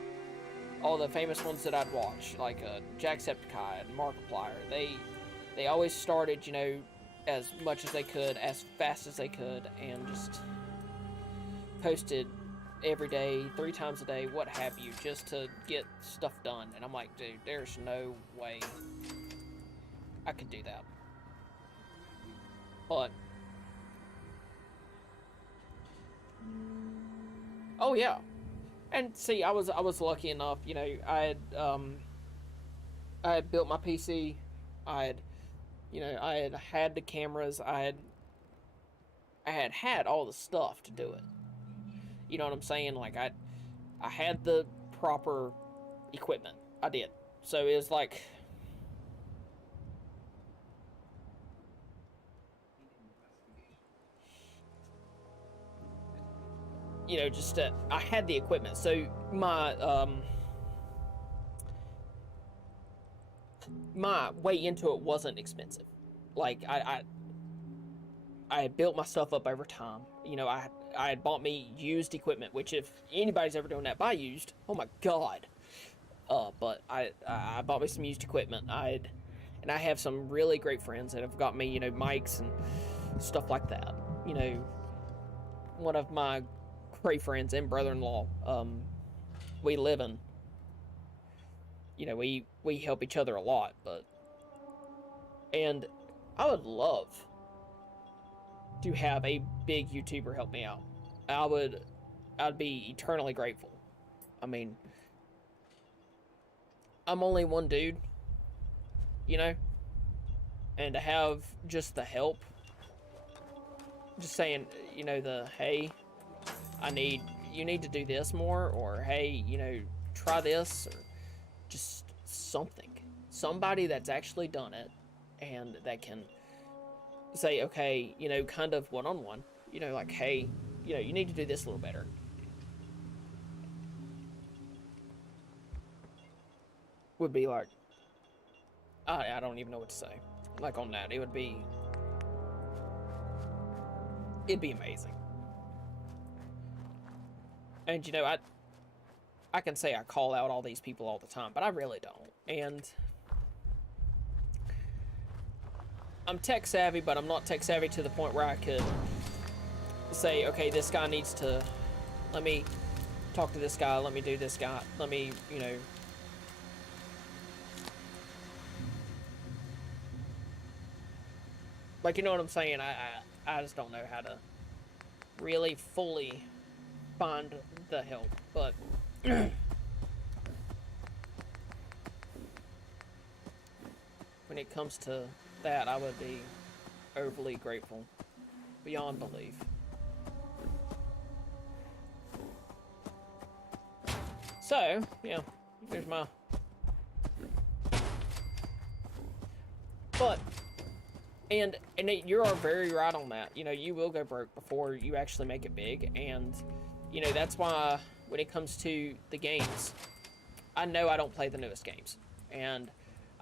all the famous ones that I'd watch, like Jacksepticeye and Markiplier, they always started, you know, as much as they could, as fast as they could, and just posted every day, 3 times a day, what have you, just to get stuff done. And I'm like, dude, there's no way I could do that. But oh yeah, and see, I was lucky enough, you know, I had built my PC, I had the cameras, I had all the stuff to do it. You know what I'm saying? Like, I had the proper equipment. I did. So it was like, you know, just I had the equipment. So my my way into it wasn't expensive. Like, I had built my stuff up over time. You know, I had bought me used equipment, which if anybody's ever doing that, buy used. Oh my god. But I bought me some used equipment. And I have some really great friends that have got me, you know, mics and stuff like that. You know, one of my great friends and brother-in-law, we live in, you know, we help each other a lot, and I would love to have a big YouTuber help me out. I'd be eternally grateful. I mean, I'm only one dude, you know, and to have just the help, just saying, you know, hey, you need to do this more, or hey, you know, try this, or just somebody that's actually done it, and that can say, okay, you know, kind of one-on-one, you know, like, hey, you know, you need to do this a little better. Would be like, I don't even know what to say. Like, on that, it'd be amazing. And you know, I can say I call out all these people all the time, but I really don't. And I'm tech savvy, but I'm not tech savvy to the point where I could say, okay, this guy needs to, let me talk to this guy, let me do this guy, let me, you know, like, you know what I'm saying? I just don't know how to really fully find the help, but when it comes to that, I would be overly grateful, beyond belief. So, yeah, there's my... But, and you are very right on that. You know, you will go broke before you actually make it big, and, you know, that's why when it comes to the games, I know I don't play the newest games, and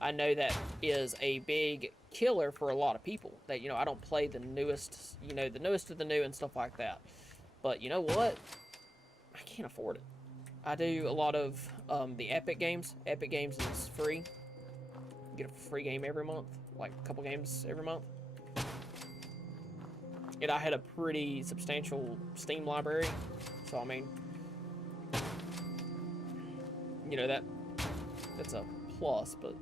I know that is a big killer for a lot of people, that, you know, I don't play the newest, you know, the newest of the new and stuff like that. But you know what? I can't afford it. I do a lot of the Epic games. Epic Games is free. You get a free game every month, like a couple games every month. And I had a pretty substantial Steam library, so I mean, you know, that's a plus, but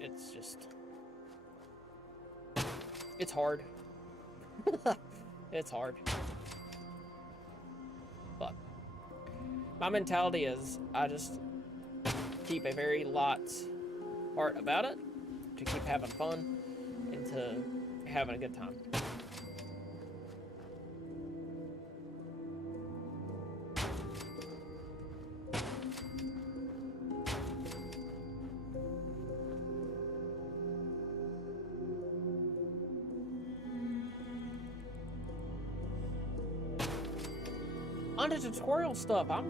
it's just, it's hard. It's hard. But my mentality is I just keep a very light heart about it, to keep having fun and to having a good time. On the tutorial stuff, I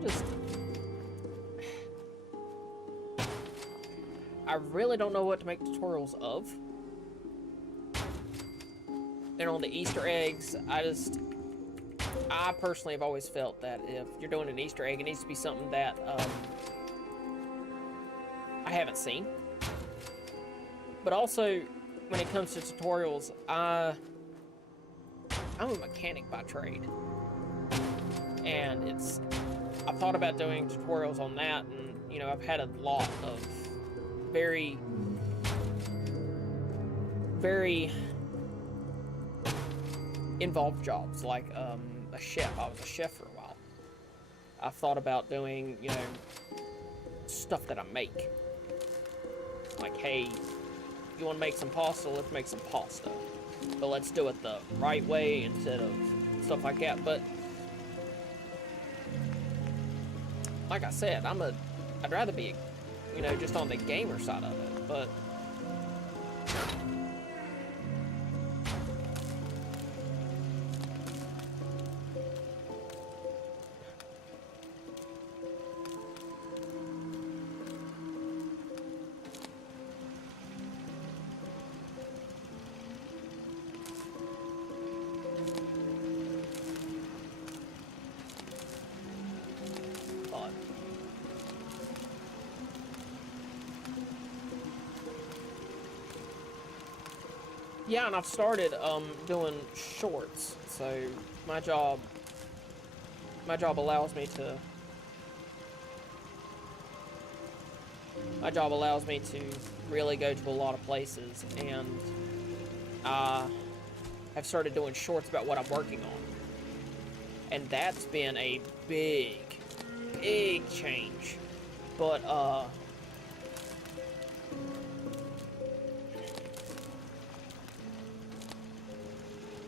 really don't know what to make tutorials of. And on the Easter eggs, I personally have always felt that if you're doing an Easter egg, it needs to be something that I haven't seen. But also, when it comes to tutorials, I'm a mechanic by trade. And I've thought about doing tutorials on that, and, you know, I've had a lot of very, very involved jobs, like a chef. I was a chef for a while. I've thought about doing, you know, stuff that I make. Like, hey, you want to make some pasta? Let's make some pasta. But let's do it the right way instead of stuff like that. But like I said, I'd rather be, you know, just on the gamer side of it, but yeah, and I've started doing shorts. So my job allows me to really go to a lot of places, and I have started doing shorts about what I'm working on. And that's been a big change. But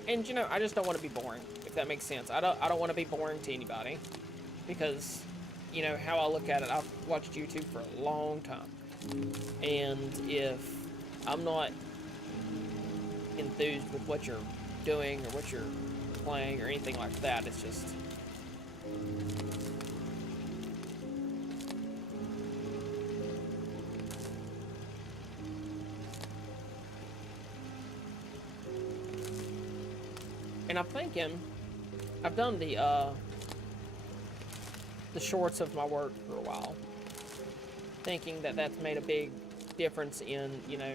and, you know, I just don't want to be boring, if that makes sense. I don't want to be boring to anybody, because, you know, how I look at it, I've watched YouTube for a long time. And if I'm not enthused with what you're doing or what you're playing or anything like that, it's just... And I'm thinking, I've done the shorts of my work for a while, thinking that that's made a big difference in, you know,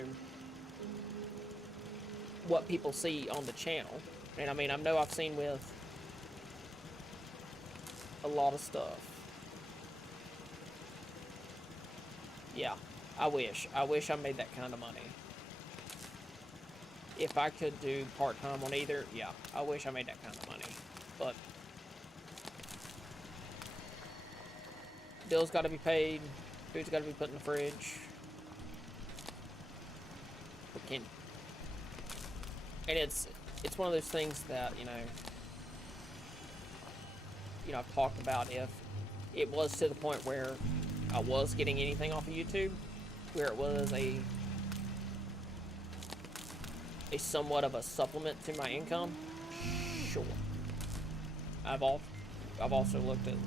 what people see on the channel. And I mean, I know I've seen with a lot of stuff. Yeah, I wish I made that kind of money. If I could do part-time on either, yeah, I wish I made that kind of money. But bills got to be paid, food's got to be put in the fridge. And it's one of those things that, you know, I've talked about. If it was to the point where I was getting anything off of YouTube, where it was a somewhat of a supplement to my income, sure. I've also looked at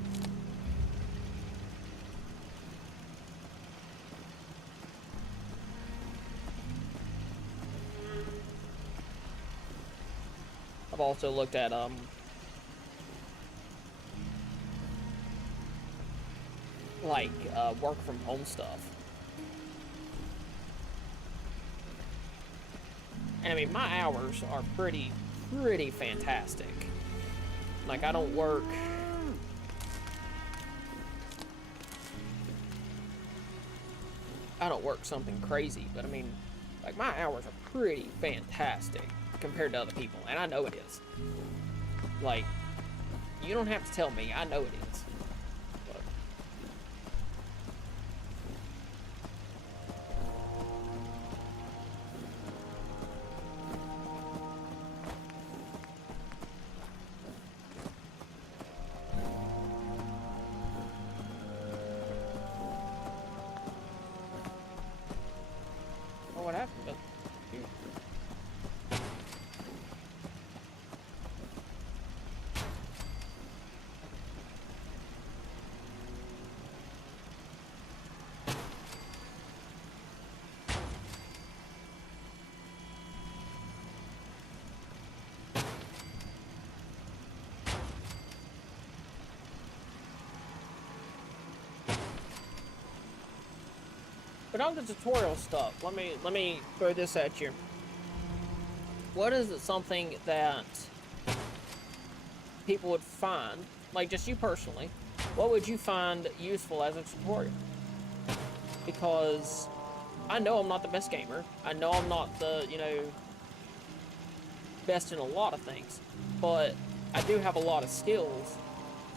like work from home stuff. And I mean, my hours are pretty fantastic. Like, I don't work something crazy, but I mean, like, my hours are pretty fantastic compared to other people, and I know it is. Like, you don't have to tell me, I know it is. But oh, what happened? But on the tutorial stuff, let me throw this at you. What is it something that people would find, like just you personally, what would you find useful as a tutorial? Because I know I'm not the best gamer. I know I'm not the, you know, best in a lot of things, but I do have a lot of skills.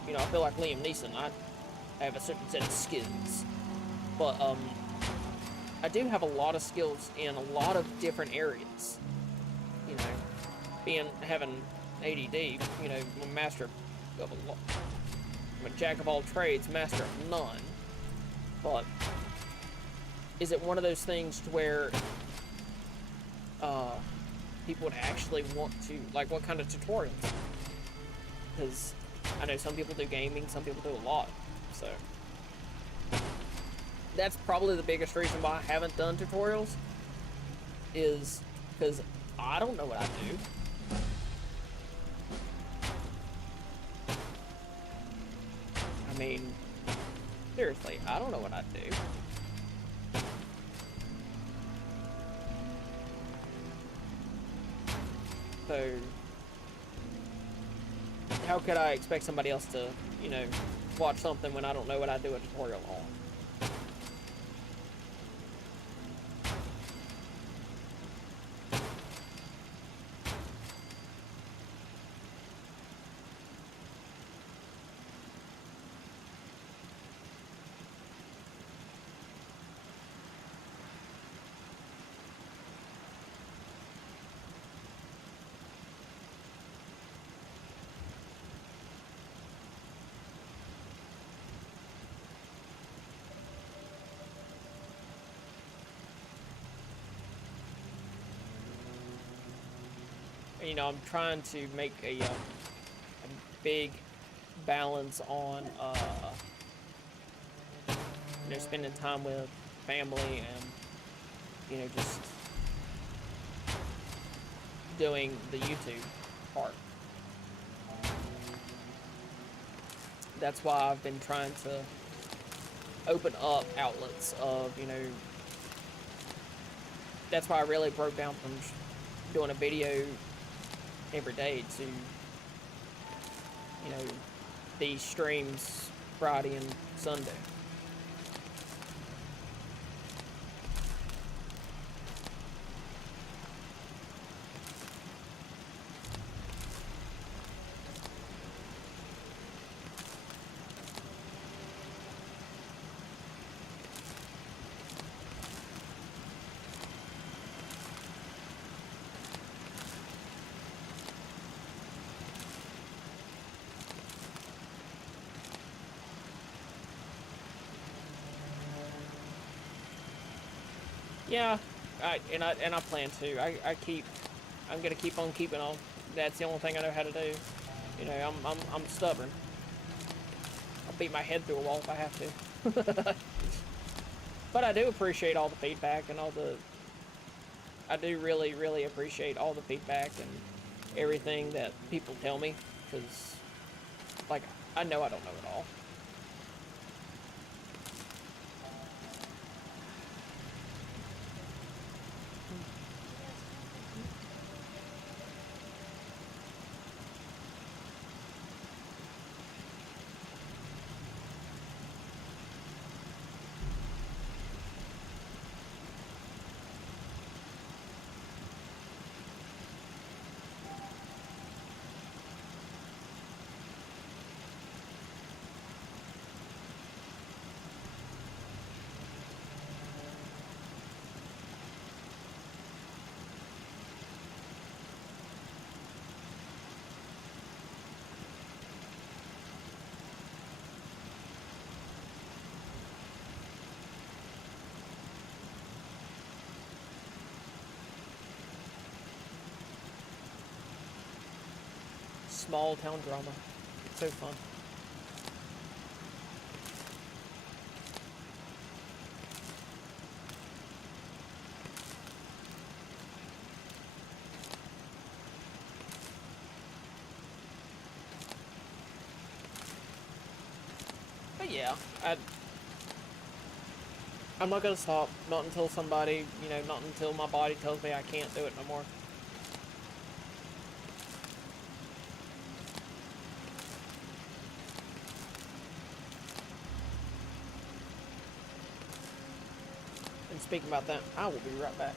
You know, I feel like Liam Neeson. I have a certain set of skills, but I do have a lot of skills in a lot of different areas. You know, having ADD, you know, I'm a master of a lot. I'm a jack of all trades, master of none. But is it one of those things to where people would actually want to, like, what kind of tutorials? Because I know some people do gaming, some people do a lot, so that's probably the biggest reason why I haven't done tutorials, is because I don't know what I do. I mean, seriously, I don't know what I do. So, how could I expect somebody else to, you know, watch something when I don't know what I do a tutorial on? You know, I'm trying to make a big balance on, you know, spending time with family and, you know, just doing the YouTube part. that's why I've been trying to open up outlets of, you know, that's why I really broke down from doing a video every day to, you know, these streams Friday and Sunday. Yeah, I plan to. I'm gonna keep on keeping on. That's the only thing I know how to do. You know, I'm stubborn. I'll beat my head through a wall if I have to. But I do appreciate all the feedback and all the. I do really, really appreciate all the feedback and everything that people tell me, because, like, I know I don't know it all. Small town drama. It's so fun. But yeah, I'm not gonna stop. Not until somebody, you know, not until my body tells me I can't do it no more. And speaking about that, I will be right back.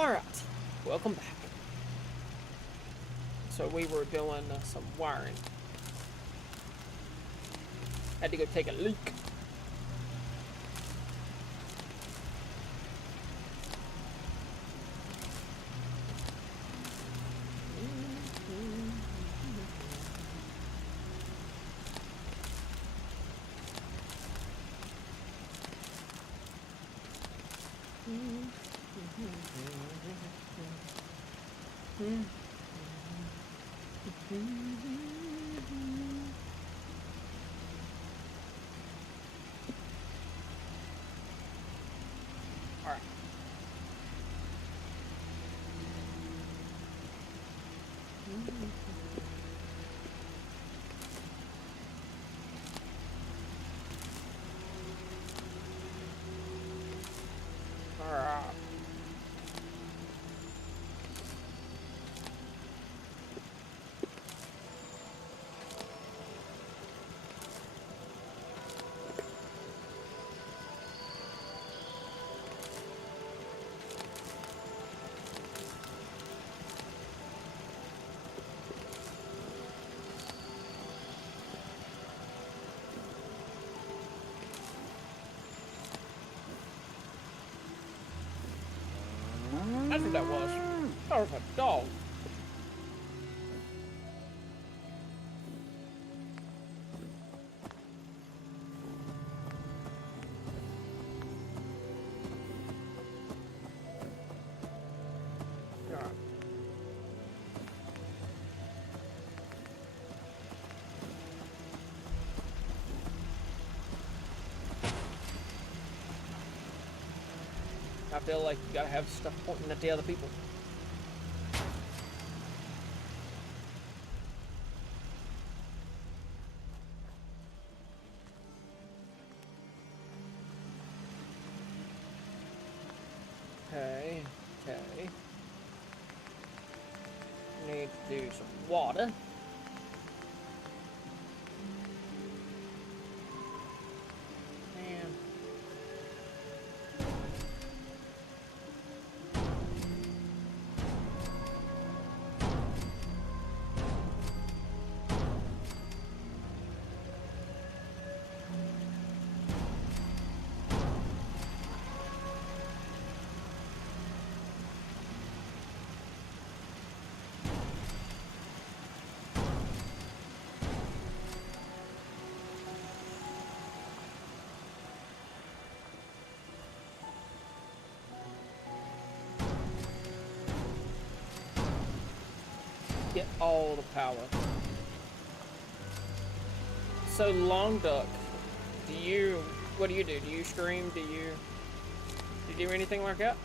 Alright, welcome back. So we were doing some wiring. Had to go take a leak. Alright. Alright. That's what that was. That was a dog. Alright. I feel like you gotta have stuff pointing at the other people. Okay, okay. Need to do some water. And get all the power. So Long Duck, what do you do? Do you stream? Do you do anything like that?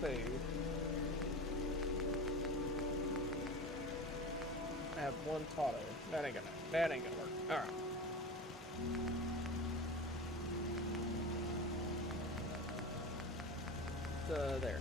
Food. I have one tato. That ain't gonna work. Alright. There.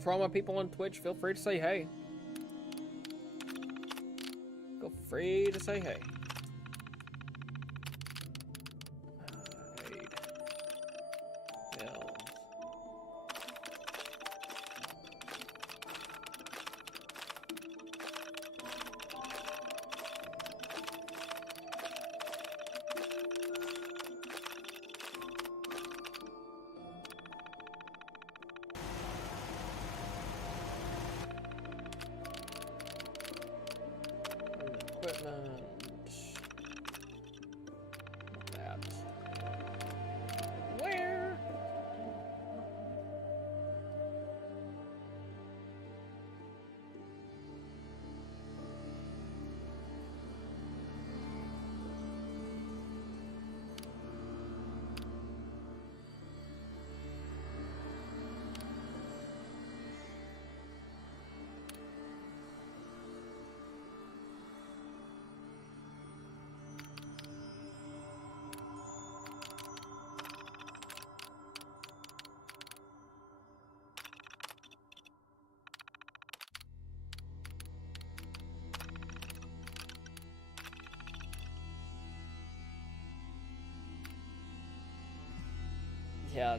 For all my people on Twitch, feel free to say hey. Feel free to say hey. Yeah,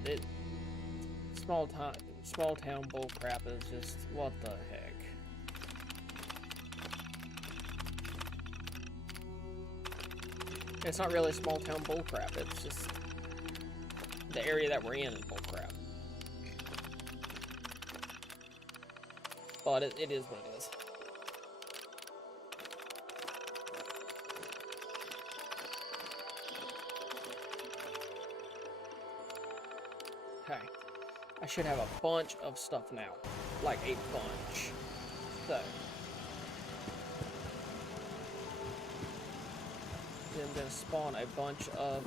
small town bullcrap is just what the heck. It's not really small town bullcrap. It's just the area that we're in is bullcrap. But it is what it is. Okay. I should have a bunch of stuff now. Like a bunch. So. Then I'm gonna spawn a bunch of,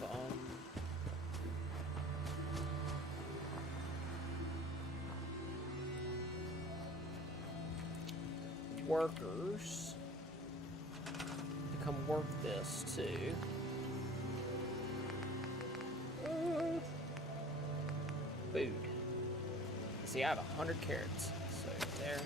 workers to come work this too. Food. See, I have 100 carrots, so there.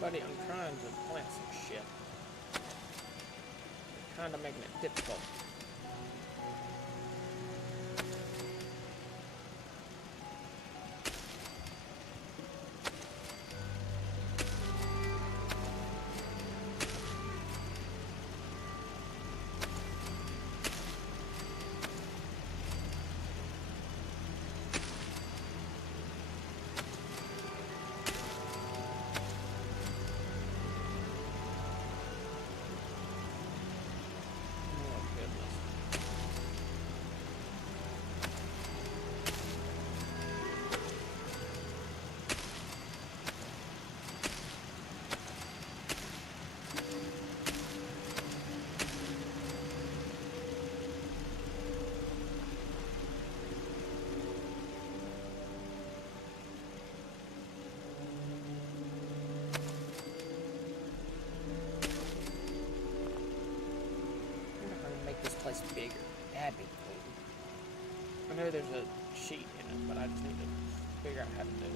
Buddy, I'm trying to plant some shit. Kinda making it difficult. Place bigger. That'd be cool. I know there's a sheet in it, but I just need to figure out how to do it.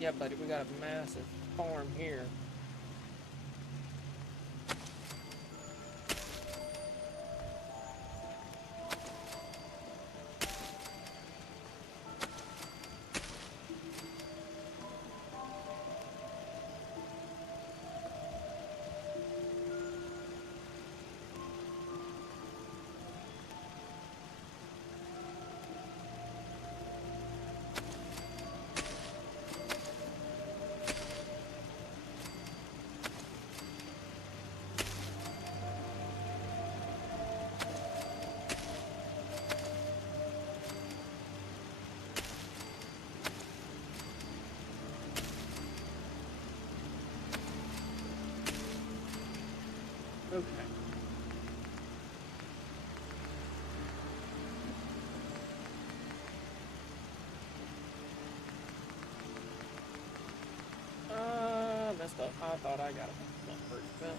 Yeah, buddy, we got a massive farm here. Okay. I thought I got a first event.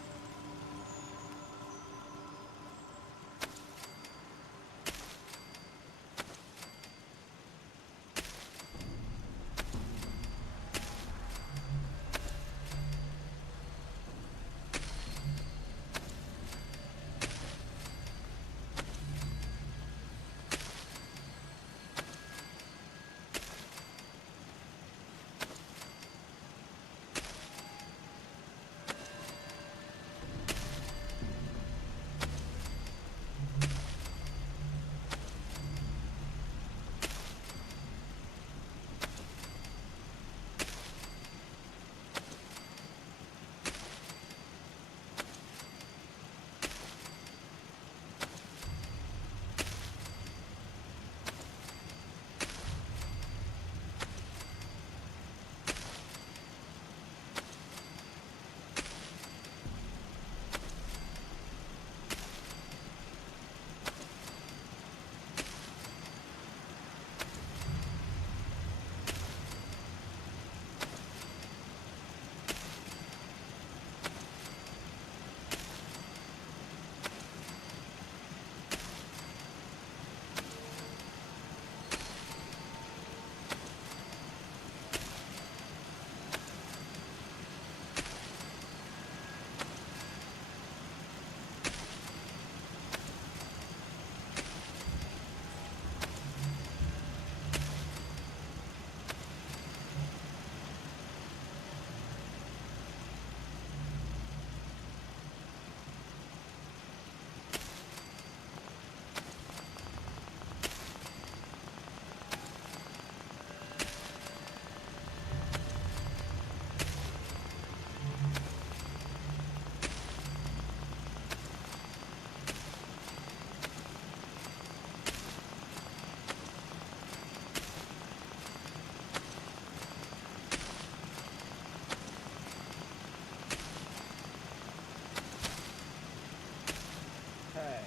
Okay.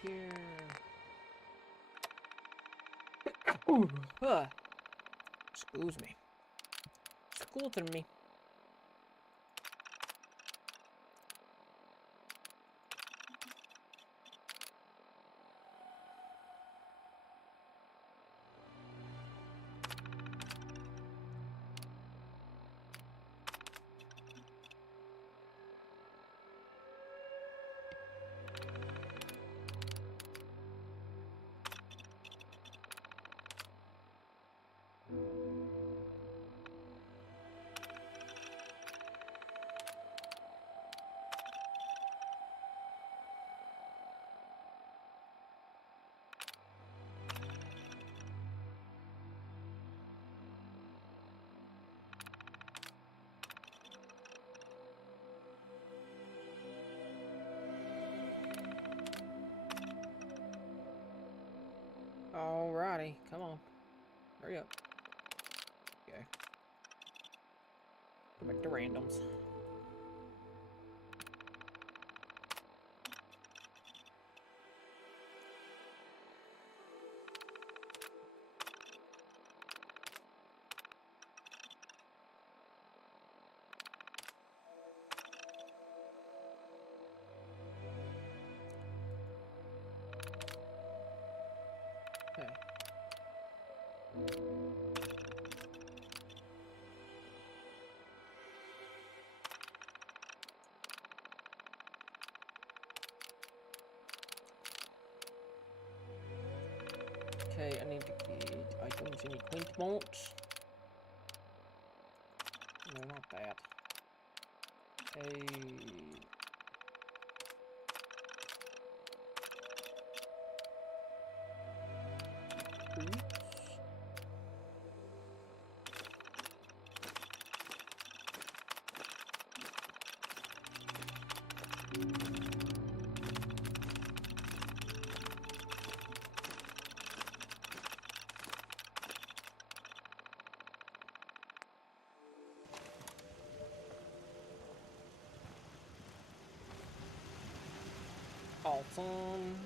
Here. Ooh, excuse me. Excuse me. Alrighty, come on. Hurry up. Okay. Go back to randoms. Okay. Okay, I need to get items in equipment. No, not that. Okay. Oops. awesome.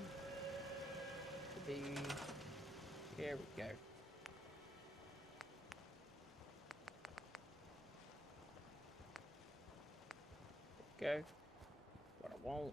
Here we go. Go. What I want.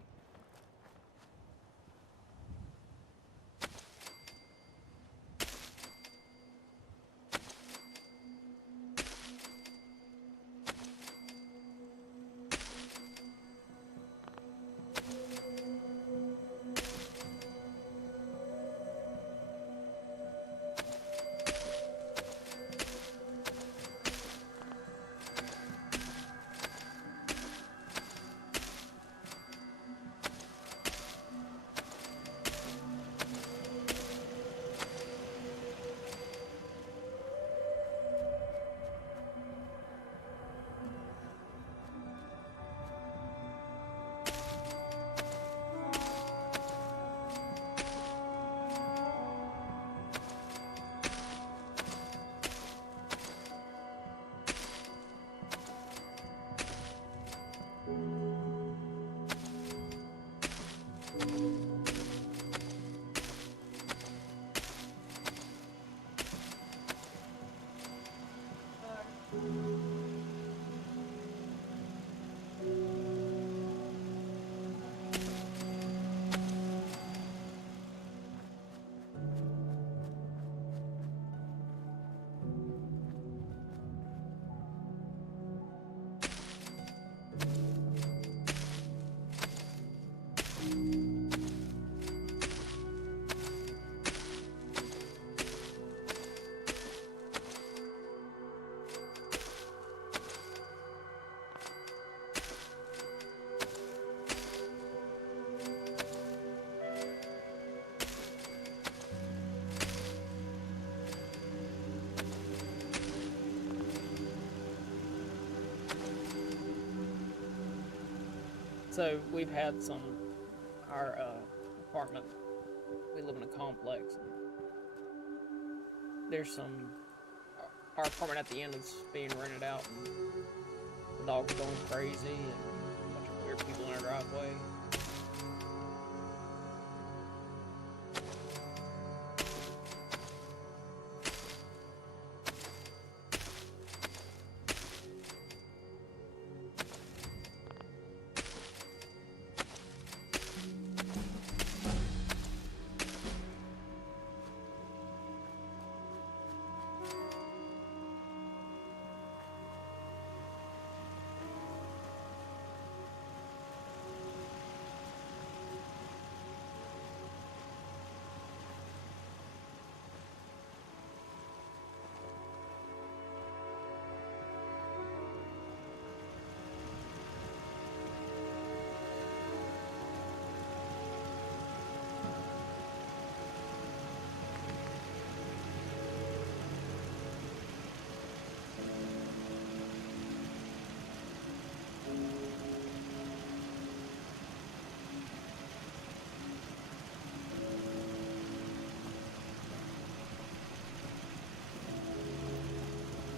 So we've had our apartment, we live in a complex. There's our apartment at the end is being rented out, and the dogs are going crazy, and a bunch of weird people in our driveway.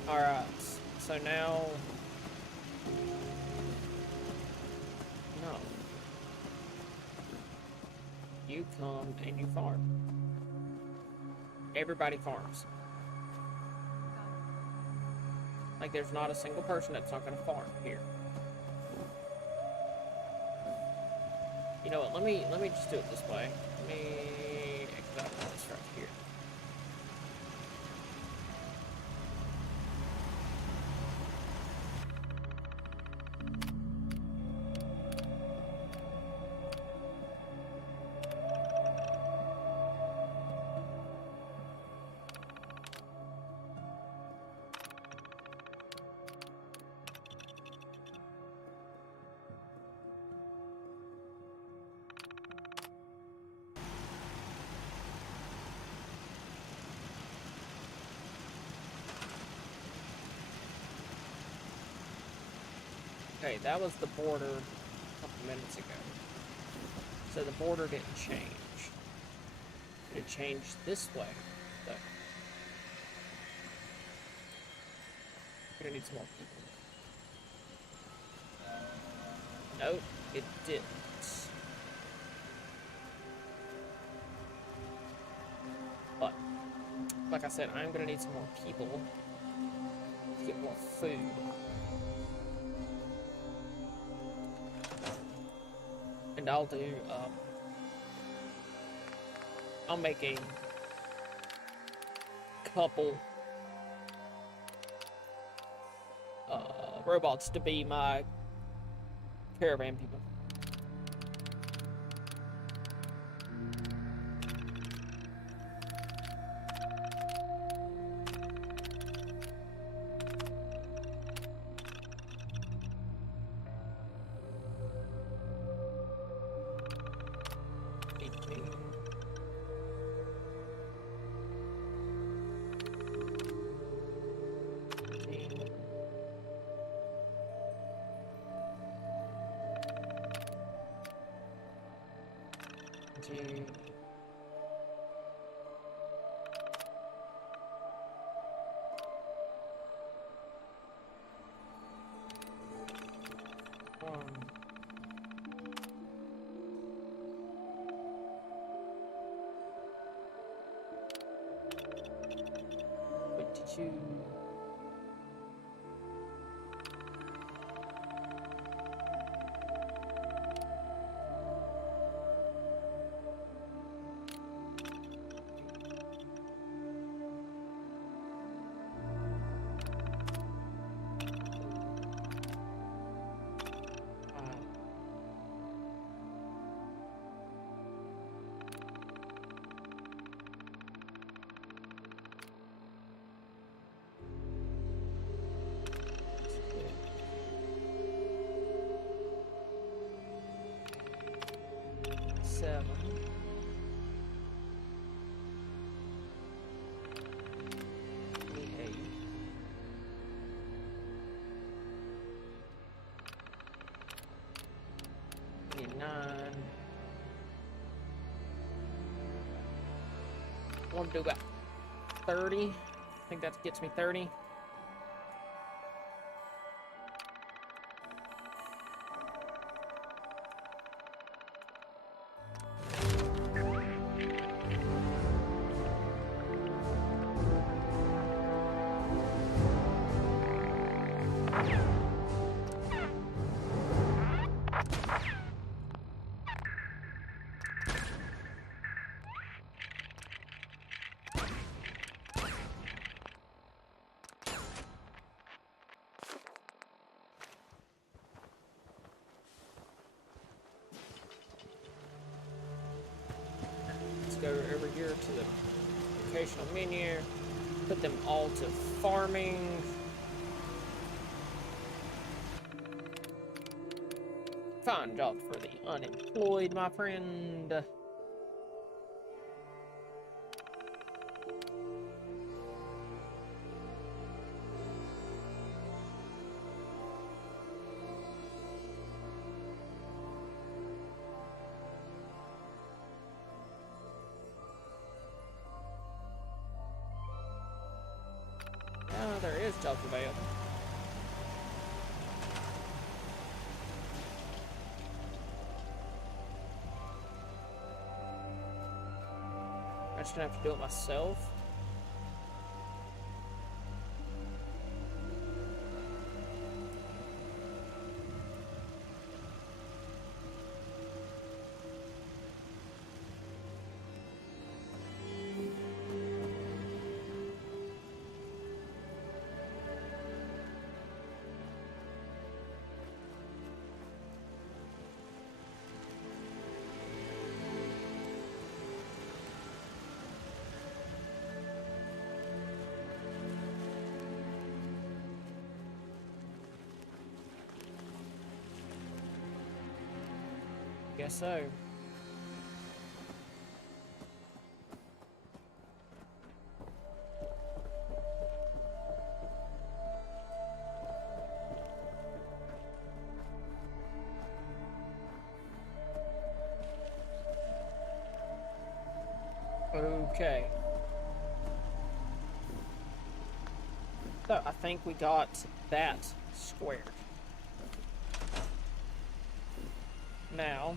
Alright, so now... No. You come and you farm. Everybody farms. Like, there's not a single person that's not gonna farm here. You know what, let me just do it this way. Let me exit out this right here. Okay, that was the border a couple minutes ago. So the border didn't change. It changed this way, though. We're gonna need some more people. Nope, it didn't. like I said, I'm gonna need some more people to get more food. And I'll do, I'll make a couple robots to be my caravan people. Wait, did you... Seven. Eight. Nine. I want to do about 30. I think that gets me 30. Go over here to the vocational menu, put them all to farming. Find jobs for the unemployed, my friend. Oh, there is jobs available. I'm just gonna have to do it myself. Guess so. Okay. So I think we got that squared. Now,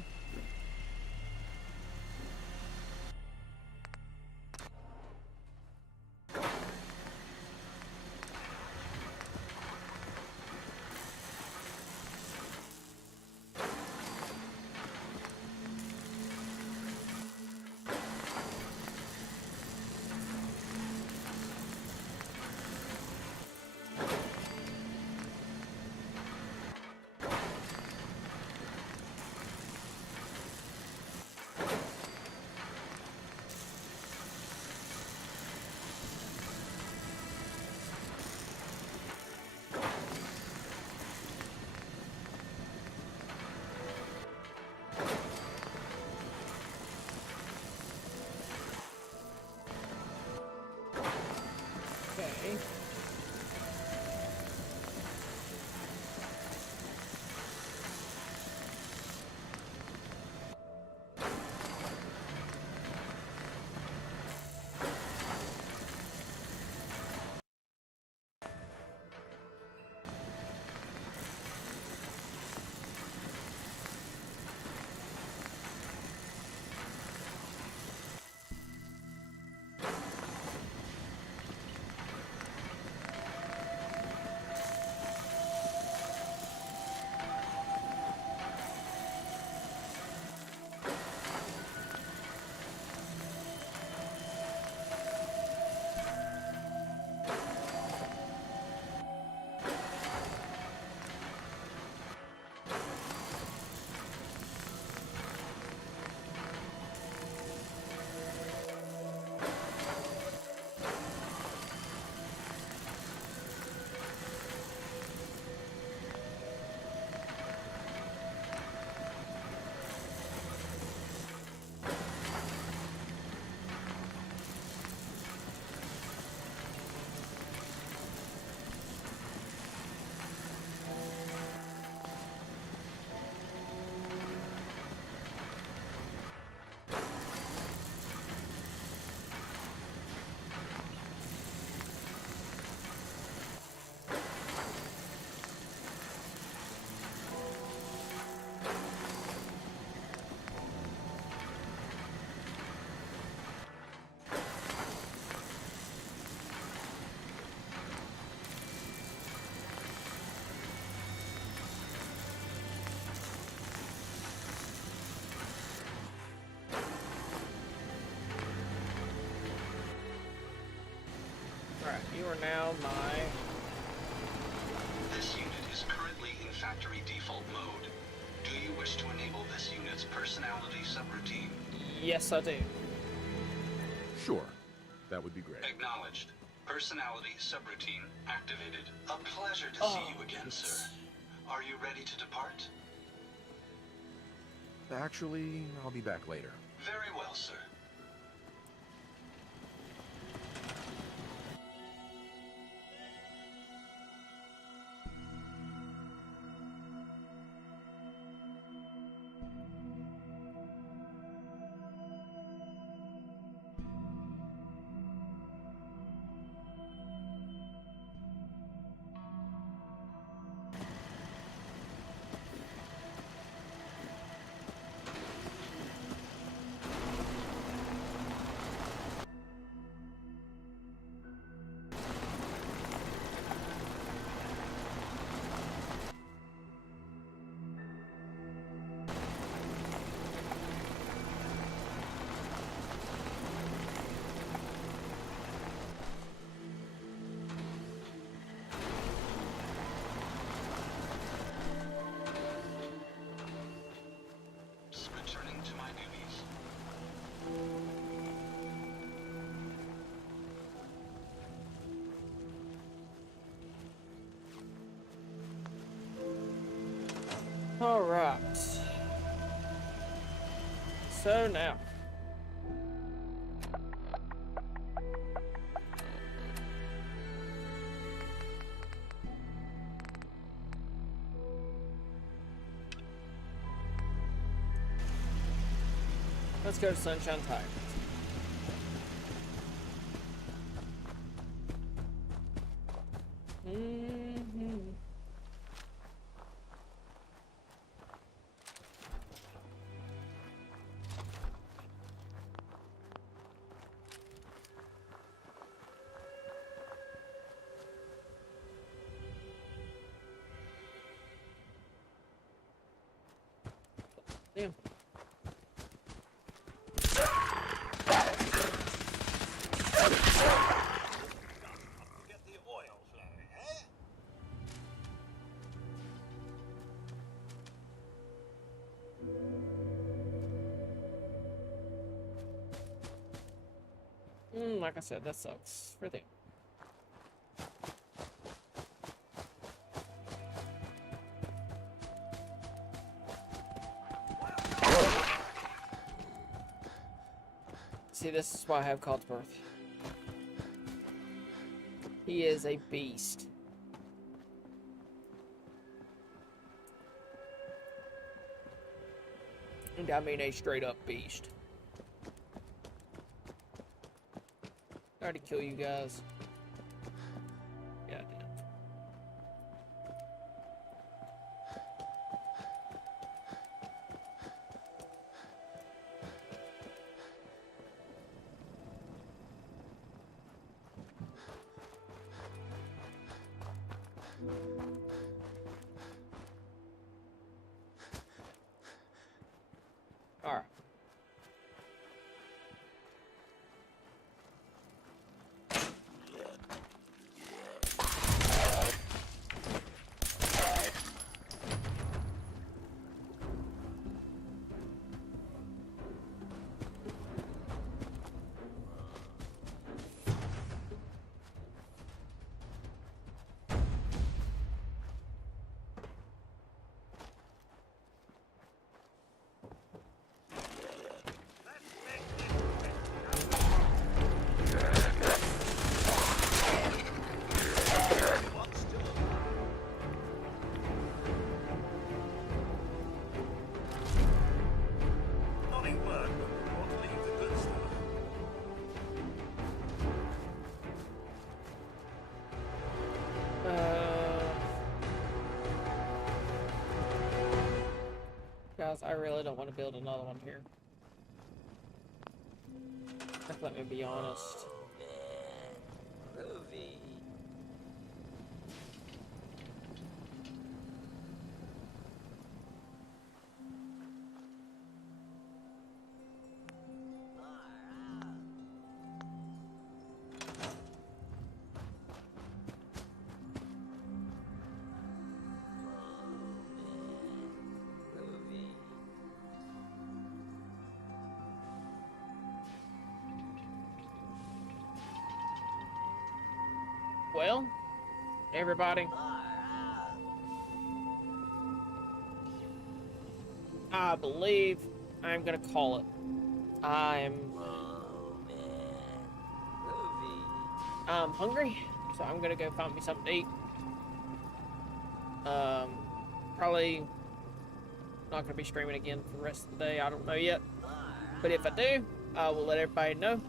Alright, you are now my... This unit is currently in factory default mode. Do you wish to enable this unit's personality subroutine? Yes, I do. Sure. That would be great. Acknowledged. Personality subroutine activated. A pleasure to see you again, sir. Are you ready to depart? Actually, I'll be back later. Very well, sir. Returning to my duties. Alright. So now. Let's go to Sunshine Tire. Damn. Get the oil flowing, eh? Like I said, that sucks for them. See, this is why I have codsworth. He is a beast. And I mean a straight up beast. Tried to kill you guys. Yeah, I did. All right. Nodding word, but we want to leave the good stuff. Guys, I really don't want to build another one here. Let me be honest. Well, everybody, I believe I'm gonna call it. I'm hungry, so I'm gonna go find me something to eat. Probably not gonna be streaming again for the rest of the day. I don't know yet, but if I do, I will let everybody know,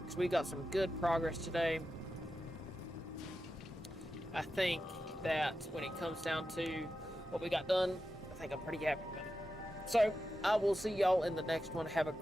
because we got some good progress today. I think that when it comes down to what we got done, I think I'm pretty happy with it. So, I will see y'all in the next one. Have a great